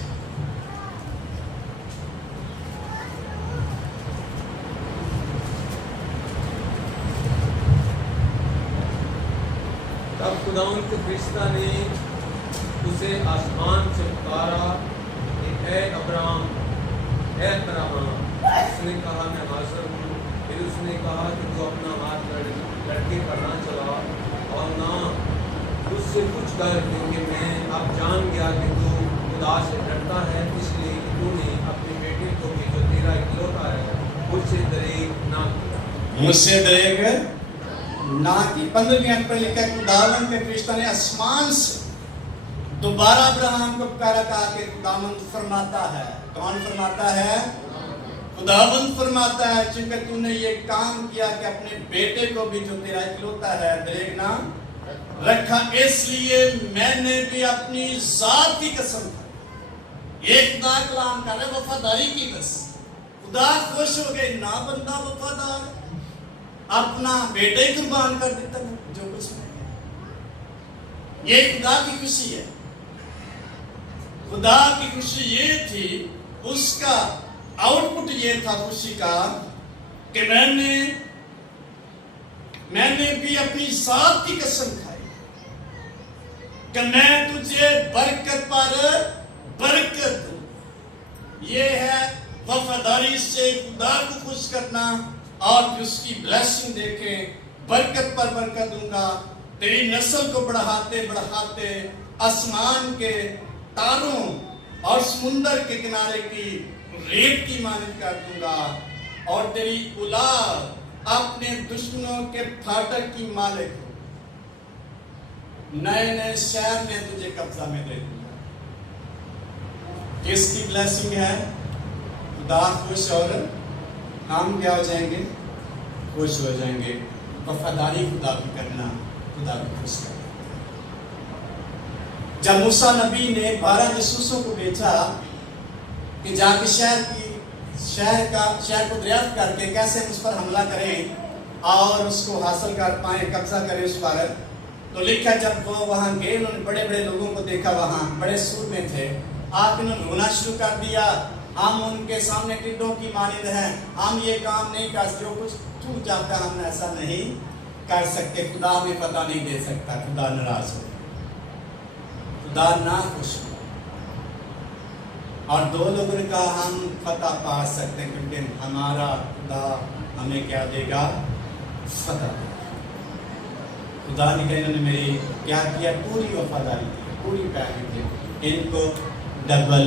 تب خداوند کے فرشتہ نے اسے آسمان سے پکارا کہ اے ابراہیم, اے ابراہیم. اس نے کہا میں حاضر ہوں. پھر اس نے کہا کہ تو اپنا ہاتھ لڑکے پر نہ چلا اور نہ اس سے کچھ کر, کیونکہ میں اب جان گیا کہ تو خدا سے ڈرتا ہے, اس لیے کہ تو نے اپنے بیٹے کو بھی جو تیرا اکلوتا ہے مجھ سے دریغ نہ کیا. مجھ سے دریغ نہ کی. 15ویں آیت پر لکھا ہے خداوند کے فرشتہ نے آسمان سے दोबारा अब्राहम को पुकारा, कहा कि खुदावंद फरमाता है। कौन फरमाता है? खुदावंद फरमाता है, क्योंकि तूने ये काम किया कि अपने बेटे को भी जो तेरा इकलौता है दरेगना रखा, इसलिए मैंने भी अपनी जात की कसम खाई। एक खुदा कलाम कर रहे, वफादारी की कसम। खुदा खुश हो गए, ना बंदा वफादार, अपना बेटे ही कुर्बान कर देता है, जो कुछ नहीं। ये खुदा की खुशी है। खुदा की खुशी ये थी, उसका आउटपुट ये था खुशी का कि मैंने भी अपनी जात की कसम खाई कि मैं तुझे बरकत पर बरकत दूं। ये है वफादारी से खुदा को खुश करना, और उसकी ब्लेसिंग देखें, बरकत पर बरकत दूंगा, तेरी नस्ल को बढ़ाते बढ़ाते आसमान के तारों और समुंदर के किनारे की रेत की मानद कर दूंगा, और तेरी औलाद अपने दुश्मनों के फाटक की मालिक हो, नए नए शहर में तुझे कब्जा में दे दूंगा। किसकी ब्लेसिंग है? खुदा खुश, और हम क्या हो जाएंगे? खुश हो जाएंगे। वफादारी खुदा की करना, खुदा को खुश करना। जब मूसा नबी ने 12 जासूसों को भेजा कि जाके शहर को दरियाफ्त करके कैसे उस पर हमला करें और उसको हासिल कर पाए, कब्जा करें उस पर, तो लिखा जब वो वहां गए, उन्होंने बड़े बड़े लोगों को देखा, वहां बड़े सूर में थे, आप इन्होंने रोना शुरू कर दिया, हम उनके सामने टिड्डों की मानिंद हैं, हम ये काम नहीं कर सकते, जो कुछ तू चाहता हम ऐसा नहीं कर सकते। खुदा हमें पता नहीं दे सकता, खुदा नाराज हो, खुदा ना खुश हो। और दो लोगों ने कहा हम फतह पा सकते हैं, क्योंकि हमारा खुदा हमें क्या देगा? फतह। खुदा ने कहा इन्होंने मेरी क्या किया? पूरी वफादारी की, पूरी पैकिंग की, इनको डबल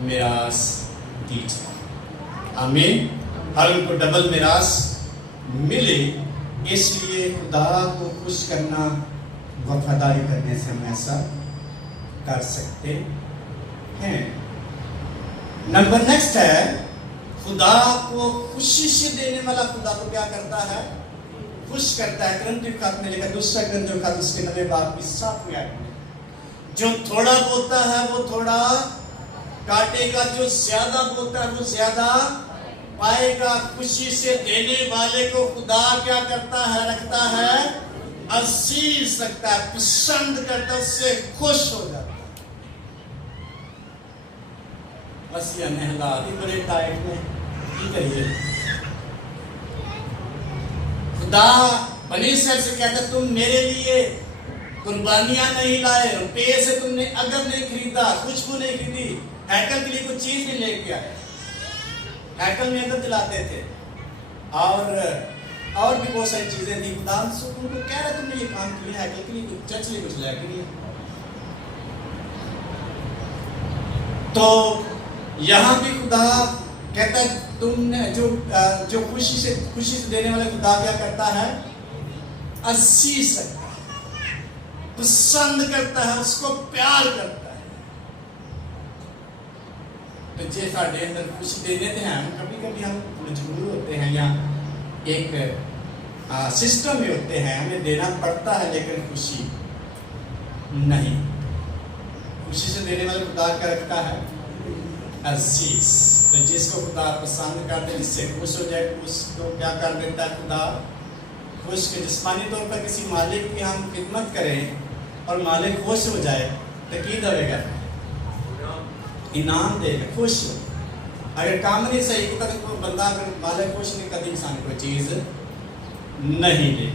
मिरास दीजिए। आमीन। और उनको डबल मिरास मिले, इसलिए खुदा को खुश करना, वफादारी करने से हम ऐसा कर सकते हैं। नंबर नेक्स्ट है, खुदा को खुशी से देने वाला खुदा को क्या करता है? खुश करता है। ग्रंथ खत में लिखा, दूसरा ग्रंथ खत उसके 9वें बाब की 7वीं आयत में, जो थोड़ा बोता है वो थोड़ा काटेगा, जो ज्यादा बोता है वो ज्यादा पाएगा। खुशी से देने वाले को खुदा क्या करता है? रखता है, अजीज रखता है, पसंद करता है, उससे खुश हो जाता है। बस ये बड़े टाइप में की करिए। खुदा बनी इस्राएल से कहता, तुम मेरे लिए कुर्बानियां नहीं लाए, रुपये से तुमने अगर नहीं खरीदा, खुशबू नहीं खरीदी, हैकल के लिए कुछ चीज नहीं लेके आए। हैकल में अगर दिलाते थे और भी बहुत सारी चीजें थी। खुदा तुमको कह रहा तुमने ये काम किया, हैकल के लिए कुछ, चर्च लिए कुछ लेके नहीं। तो यहां भी खुदा कहता है, तुमने जो खुशी से देने वाले खुदा क्या करता है? असीस करता है, पसंद करता है, उसको प्यार करता है। तो जे साढ़े अंदर खुशी देने थे हम, कभी कभी हम मजबूर होते हैं या एक सिस्टम में होते हैं, हमें देना पड़ता है, लेकिन खुशी नहीं। खुशी से देने वाले खुदा क्या रखता है? अजीज। तो जिसको खुदा पसंद करते हैं, जिससे खुश हो जाए, उसको क्या कर देता है खुदा? खुश के। जिस्मानी तौर पर किसी मालिक की हम खिदमत करें और मालिक खुश हो जाए तो की देगा? इनाम देगा, खुश हो। अगर काम नहीं सही किया तो बंदा, अगर मालिक खुश नहीं, कभी इंसान कोई चीज नहीं दे।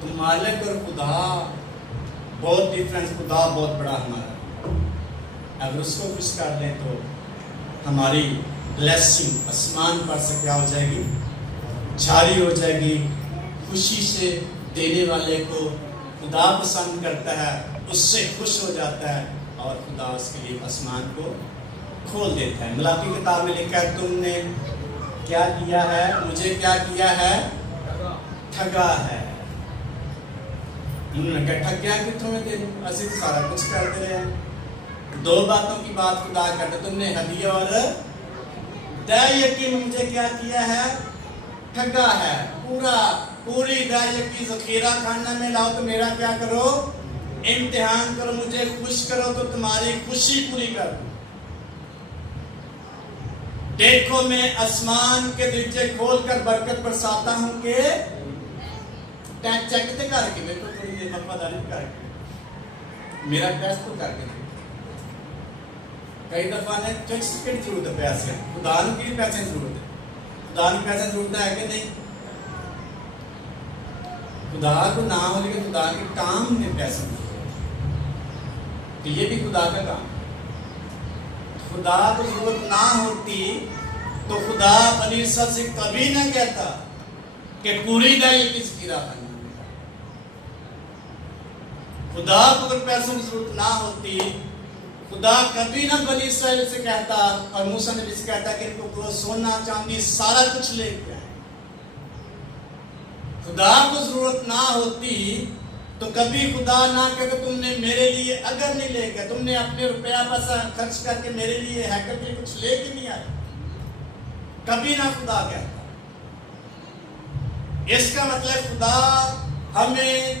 तो मालिक और खुदा बहुत डिफरेंस। खुदा बहुत बड़ा हमारा, अगर उसको खुश कर दें तो हमारी ब्लेसिंग आसमान पर से क्या हो जाएगी? जारी हो जाएगी। खुशी से देने वाले को खुदा पसंद करता है, उससे खुश हो जाता है, और खुदा उसके लिए आसमान को खोल देता है। मलाकी किताब में लिखा है, तुमने क्या किया है? मुझे क्या किया है? ठगा है। انہوں نے کہا ٹھگ گیا کتوں میں تیرے اسی تو سارا کچھ کرتے رہے ہیں. 2 باتوں کی بات خدا کرتے, تم نے ہدیہ اور دے یقین مجھے کیا کیا ہے, ٹھگا ہے. پوری دے یقین ذخیرہ خانہ میں لاؤ تو میرا کیا کرو, امتحان کرو, مجھے خوش کرو تو تمہاری خوشی پوری کر دوں. دیکھو میں آسمان کے درجے کھول کر برکت برساتا ہوں کہ ٹیک چیک تے کر کے دیکھو, تھوڑی دیر وفاداری کر کے میرا ٹیسٹ تو کر کے دیکھو. کئی دفعہ نے چیک کی ضرورت ہے پیسے, خدا کی پیسے ضرورت ہے, خدا کی پیسے ضرورت ہے کہ نہیں. خدا کو نہ ہو لیکن خدا کے کام میں پیسے تو یہ بھی خدا کا کام. خدا کو ضرورت نہ ہوتی تو خدا بنی اسرائیل سے کبھی نہ کہتا کہ پوری دے یہ کس کی راہ ہے. خدا کو اگر پیسوں کی ضرورت نہ ہوتی خدا کبھی نہ بنی اسرائیل سے کہتا اور موسیٰ نبی سے کہتا کہ ان کو سونا چاندی سارا کچھ لے کے آئے. خدا کو ضرورت نہ ہوتی تو کبھی خدا نہ کہتا تم نے میرے لیے اگر نہیں لے گیا, تم نے اپنے روپیہ پیسہ خرچ کر کے میرے لیے ہیکر کے لیے کچھ لے کے نہیں آئے, کبھی نہ خدا کہتا. اس کا مطلب خدا ہمیں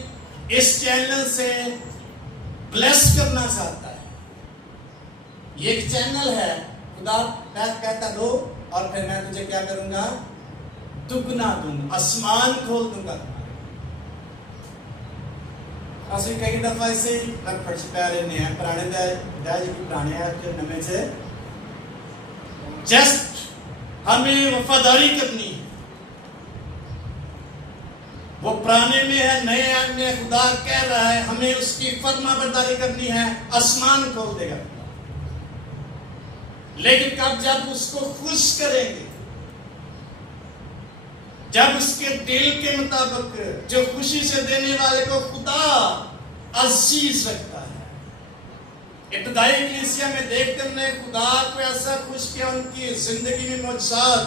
اس چینل سے بلیس کرنا چاہتا ہے. یہ ایک چینل ہے, خدا کہتا دو اور پھر میں تجھے کیا کروں گا, دگنا دوں گا, آسمان کھول دوں گا. اسی کئی دفعہ اسے لگ پڑ چکا رہنے ہیں پرانے داج کی پرانے ہیں کہ نمے سے جسٹ ہمیں وفاداری کرنی ہے. وہ پرانے میں ہے, نئے میں خدا کہہ رہا ہے ہمیں اس کی فرما برداری کرنی ہے, آسمان کھول دے گا. لیکن کب, جب اس کو خوش کریں گے, جب اس کے دل کے مطابق جو خوشی سے دینے والے کو خدا عزیز رکھتا ہے. ابتدائی کلیسیا میں دیکھتے ہیں خدا کو ایسا خوش کیا, ان کی زندگی میں معجزات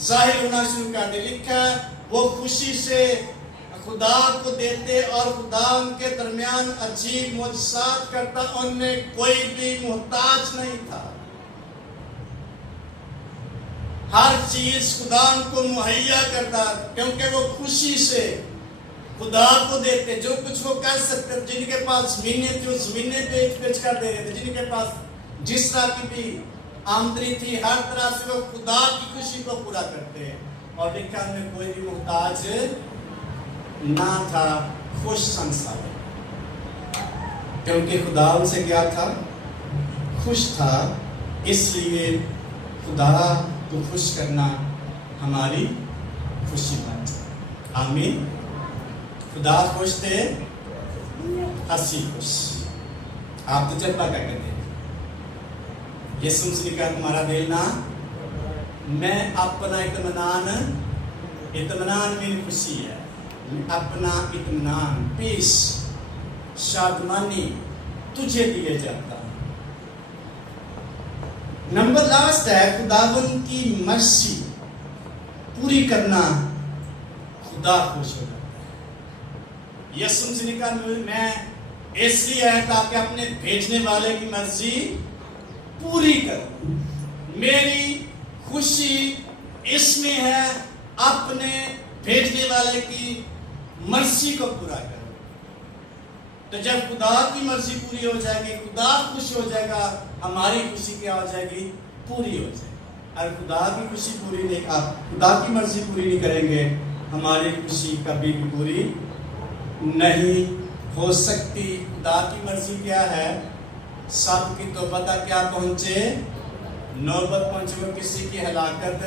ظاہر ہونا شروع کر دے. لکھا ہے وہ خوشی سے خدا کو دیتے اور خدا ان کے درمیان عجیب معجزات کرتا, ان میں کوئی بھی محتاج نہیں تھا. ہر چیز خدا ان کو مہیا کرتا کیونکہ وہ خوشی سے خدا کو دیتے. جو کچھ وہ کر سکتے, جن کے پاس زمینیں تھی وہ زمینیں بیچ کر دے رہے تھے, جن کے پاس جس طرح کی بھی آمدنی تھی ہر طرح سے وہ خدا کی خوشی کو پورا کرتے. اور لکھا ان میں کوئی بھی محتاج نہ تھا, خوش سنسار, کیونکہ خدا ان سے کیا تھا, خوش تھا. اس لیے خدا کو خوش کرنا ہماری خوشی بن جائے. آمین. خدا خوش تھے, ہنسی خوش. آپ تجربہ کر کے دیکھیں, یہ سن کر تمہارا دل نہ, میں اپنا اطمینان میری خوشی ہے, اپنا اطمینان, پیس, شادمانی تجھے دیے جاتا. نمبر لاسٹ ہے خداوند کی مرضی پوری کرنا, خدا خوش ہو جاتا ہے. یسوع مسیح نے کہا میں اس لیے ہے تاکہ اپنے بھیجنے والے کی مرضی پوری کروں. میری خوشی اس میں ہے اپنے بھیجنے والے کی مرضی کو پورا کروں. تو جب خدا کی مرضی پوری ہو جائے گی, خدا خوش ہو جائے گا, ہماری خوشی کیا ہو جائے گی, پوری ہو جائے گی. اگر خدا کی خوشی پوری نہیں, آپ خدا کی مرضی پوری نہیں کریں گے, ہماری خوشی کبھی بھی پوری نہیں ہو سکتی. خدا کی مرضی کیا ہے, سب کی توبہ تک کیا پہنچے, نوبت پہنچے, وہ کسی کی ہلاکت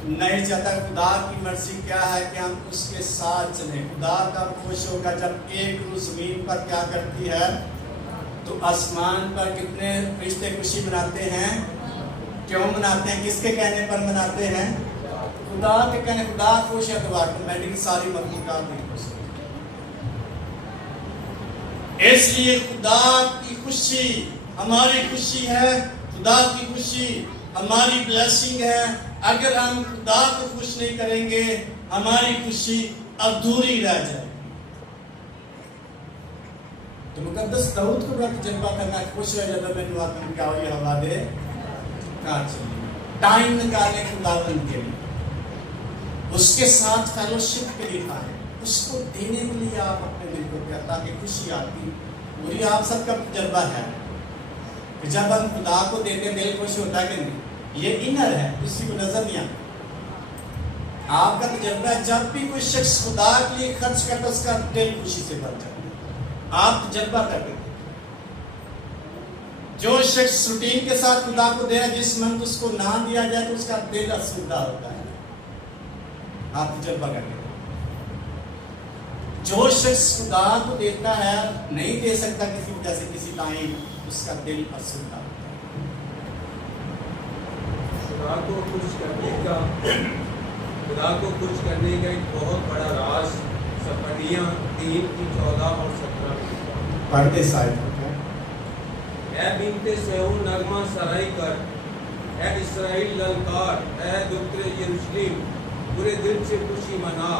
نہیں چاہتا. خدا کی مرضی کیا ہے کہ ہم اس کے ساتھ چلیں. خدا کا خوش ہوگا جب ایک روح زمین پر کیا کرتی ہے, تو آسمان پر کتنے فرشتے خوشی مناتے ہیں. کیوں مناتے ہیں, کس کے کہنے پر مناتے ہیں, خدا کے کہنے. خدا خوش ہے تو آٹومیٹک ساری مخلوقات بھی خوش ہے. اس لیے خدا کی خوشی ہماری خوشی ہے, خدا کی خوشی ہماری بلیسنگ ہے. اگر ہم خدا کو خوش نہیں کریں گے, ہماری خوشی ادھوری رہ جائے گی. تو مقدس داؤد کو بڑا تجربہ کرنا خوش ہو جاتا میں دعا کروں کیا ہو یہ حوالے کار چلیے ٹائم نکالیں خداوند کے لیے اس کے ساتھ فیلوشپ کے لیے کھائیں اس کو دینے کے لیے آپ اپنے دل کو کیا تاکہ خوشی آتی پوری آپ سب کا تجربہ ہے کہ جب ہم خدا کو دیتے ہیں دل خوش ہوتا ہے کہ نہیں یہ انر ہے کسی کو نظر نہیں آتا آپ کا تجربہ ہے جب بھی کوئی شخص خدا کے لیے خرچ کرتا اس کا دل خوشی سے بھر جاتا ہے آپ تجربہ کرتے ہیں جو شخص روٹین کے ساتھ خدا کو دے جس منت اس کو نہ دیا جائے تو اس کا دل افسردہ ہوتا ہے آپ تجربہ کرتے ہیں جو شخص خدا کو دیتا ہے نہیں دے سکتا کسی وجہ سے کسی ٹائم اس کا دل افسردہ ہوتا ہے خدا کو خوش کرنے کا ایک بہت بڑا راز صفریہ 3 کی 14 اور 17 میں پڑھتے شاید اے بنت صہیون نغمہ سرائی کر اے اسرائیل للکار اے دختر یروشلم پورے دل سے خوشی منا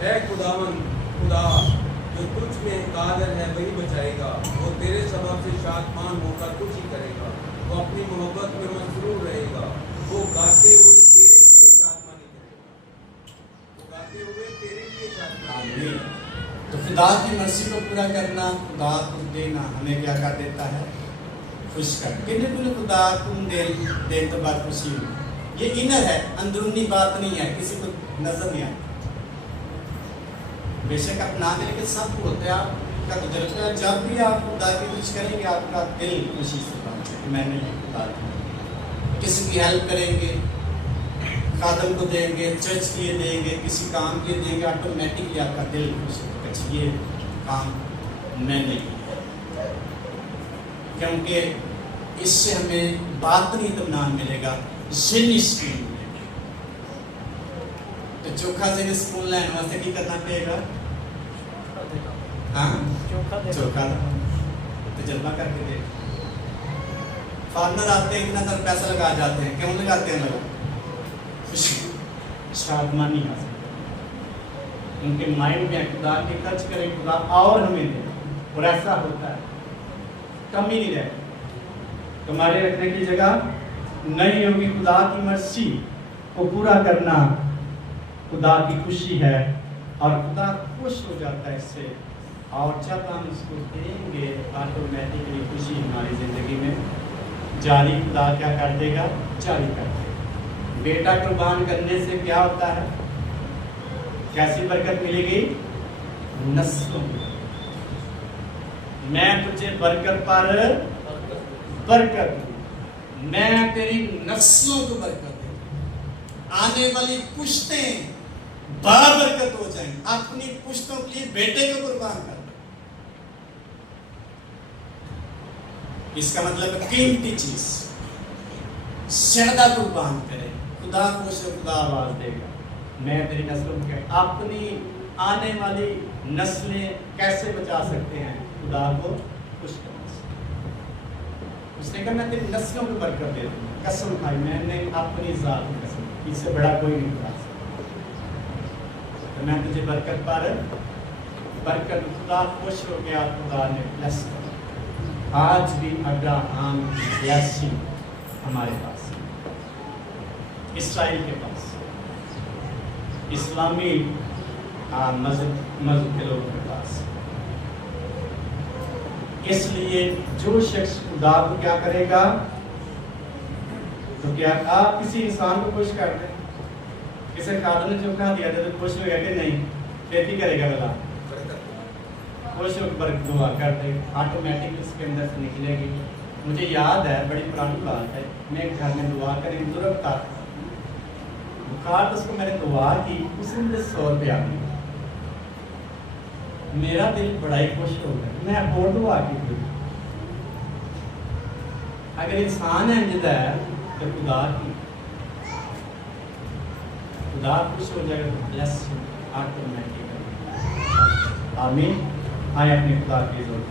اے خداوند خدا جو تجھ میں قادر ہے وہی بچائے گا وہ تیرے سبب سے شادمان ہو کر خوشی کرے گا وہ اپنی محبت میں مسرور رہے گا وہ گاتے ہوئے تیرے لیے شادمانی کرے گا وہ گاتے ہوئے تیرے لیے شادمانی کرے گا تو خدا کی مرضی کو پورا کرنا خدا کو دینا ہمیں کیا کر دیتا ہے خوش کر کتنے خدا تم دے تو بات خوشی ہوئی یہ انر ہے اندرونی بات نہیں ہے کسی کو نظر نہیں آتی بے شک آپ نہ دے لیکن سب کو ہوتا ہے آپ کا تجربہ ہے جب بھی آپ خدا کی کچھ کریں گے آپ کا دل خوشی سے بات ہے میں نے خدا کسی کی ہیلپ کریں گے خادم کو دیں گے چرچ کے لیے دیں گے کسی کام کے لیے دیں گے آٹومیٹکلی آپ کا دل خوش ہوگا اچھا یہ کام میں نے کیا کیونکہ اس سے ہمیں باطنی اطمینان ملے گا ذہنی سکون ملے گا تو چوکھا ذہنی سکون لینے واسطے کی کرنا پڑے گا ہاں چوکھا تجربہ کر کے دے فارنر آتے ہیں اتنا تر پیسہ لگا جاتے ہیں کیوں لگاتے ہیں لوگ خوشی شادمانی حاصل ان کے مائنڈ میں خدا کے خرچ کریں خدا اور ہمیں دے اور ایسا ہوتا ہے کمی نہیں رہے تمہارے رکھنے کی جگہ نہیں ہوگی خدا کی مرضی کو پورا کرنا خدا کی خوشی ہے اور خدا خوش ہو جاتا ہے اس سے اور جب ہم اس کو دیں گے آٹومیٹکلی خوشی ہماری زندگی میں جاری خدا کیا کر دے گا جاری کر دے گا بیٹا قربان کرنے سے کیا ہوتا ہے کیسی برکت ملے گی نسلوں کی میں تجھے برکت پر برکت دوں میں تیری نسلوں کو برکت دوں آنے والی پشتیں بابرکت ہو جائیں اپنی پشتوں کے لیے بیٹے کو قربان کر اس کا مطلب قیمتی چیز زیادہ قربان کرے خدا خوش ہو خدا آواز دے گا میں تیری نسلوں کے اپنی آنے والی نسلیں کیسے بچا سکتے ہیں خدا کو خوش کرنا سے اس نے کہا میں تیری نسلوں کو برکت دے دوں قسم کھائی میں نے اپنی ذات کی قسم اس سے بڑا کوئی نہیں کرا سکتا تو میں تجھے برکت پر برکت خدا خوش ہو گیا خدا نے بلیس کر آج بھی ابراہیم کی بلیسنگ ہمارے پاس اسرائیل کے پاس اسلامی مذہب کے لوگوں کے پاس اس لیے جو شخص خدا کو کیا کرے گا تو کیا آپ کسی انسان کو خوش کر دیں کسی خادم نے جو کہا دیا تھا تو خوش ہو گیا کہ نہیں کھیتی کرے گا بلا خوش ہو کر دعا کر دے آٹومیٹک اس کے اندر سے نکلے گی مجھے یاد ہے بڑی پرانی بات ہے میں گھر میں دعا کریں درخت تھا بخار اس کو میں نے دعا کی اس نے مجھے 100 روپیہ دی میرا دل بڑا ہی خوش ہو گیا میں اور دعا کی تھی اگر انسان ہے جدا ہے تو خدا کی خدا خوش ہو جائے گا بلیس آٹومیٹک آمین آئے اپنے خدا کی ضرورت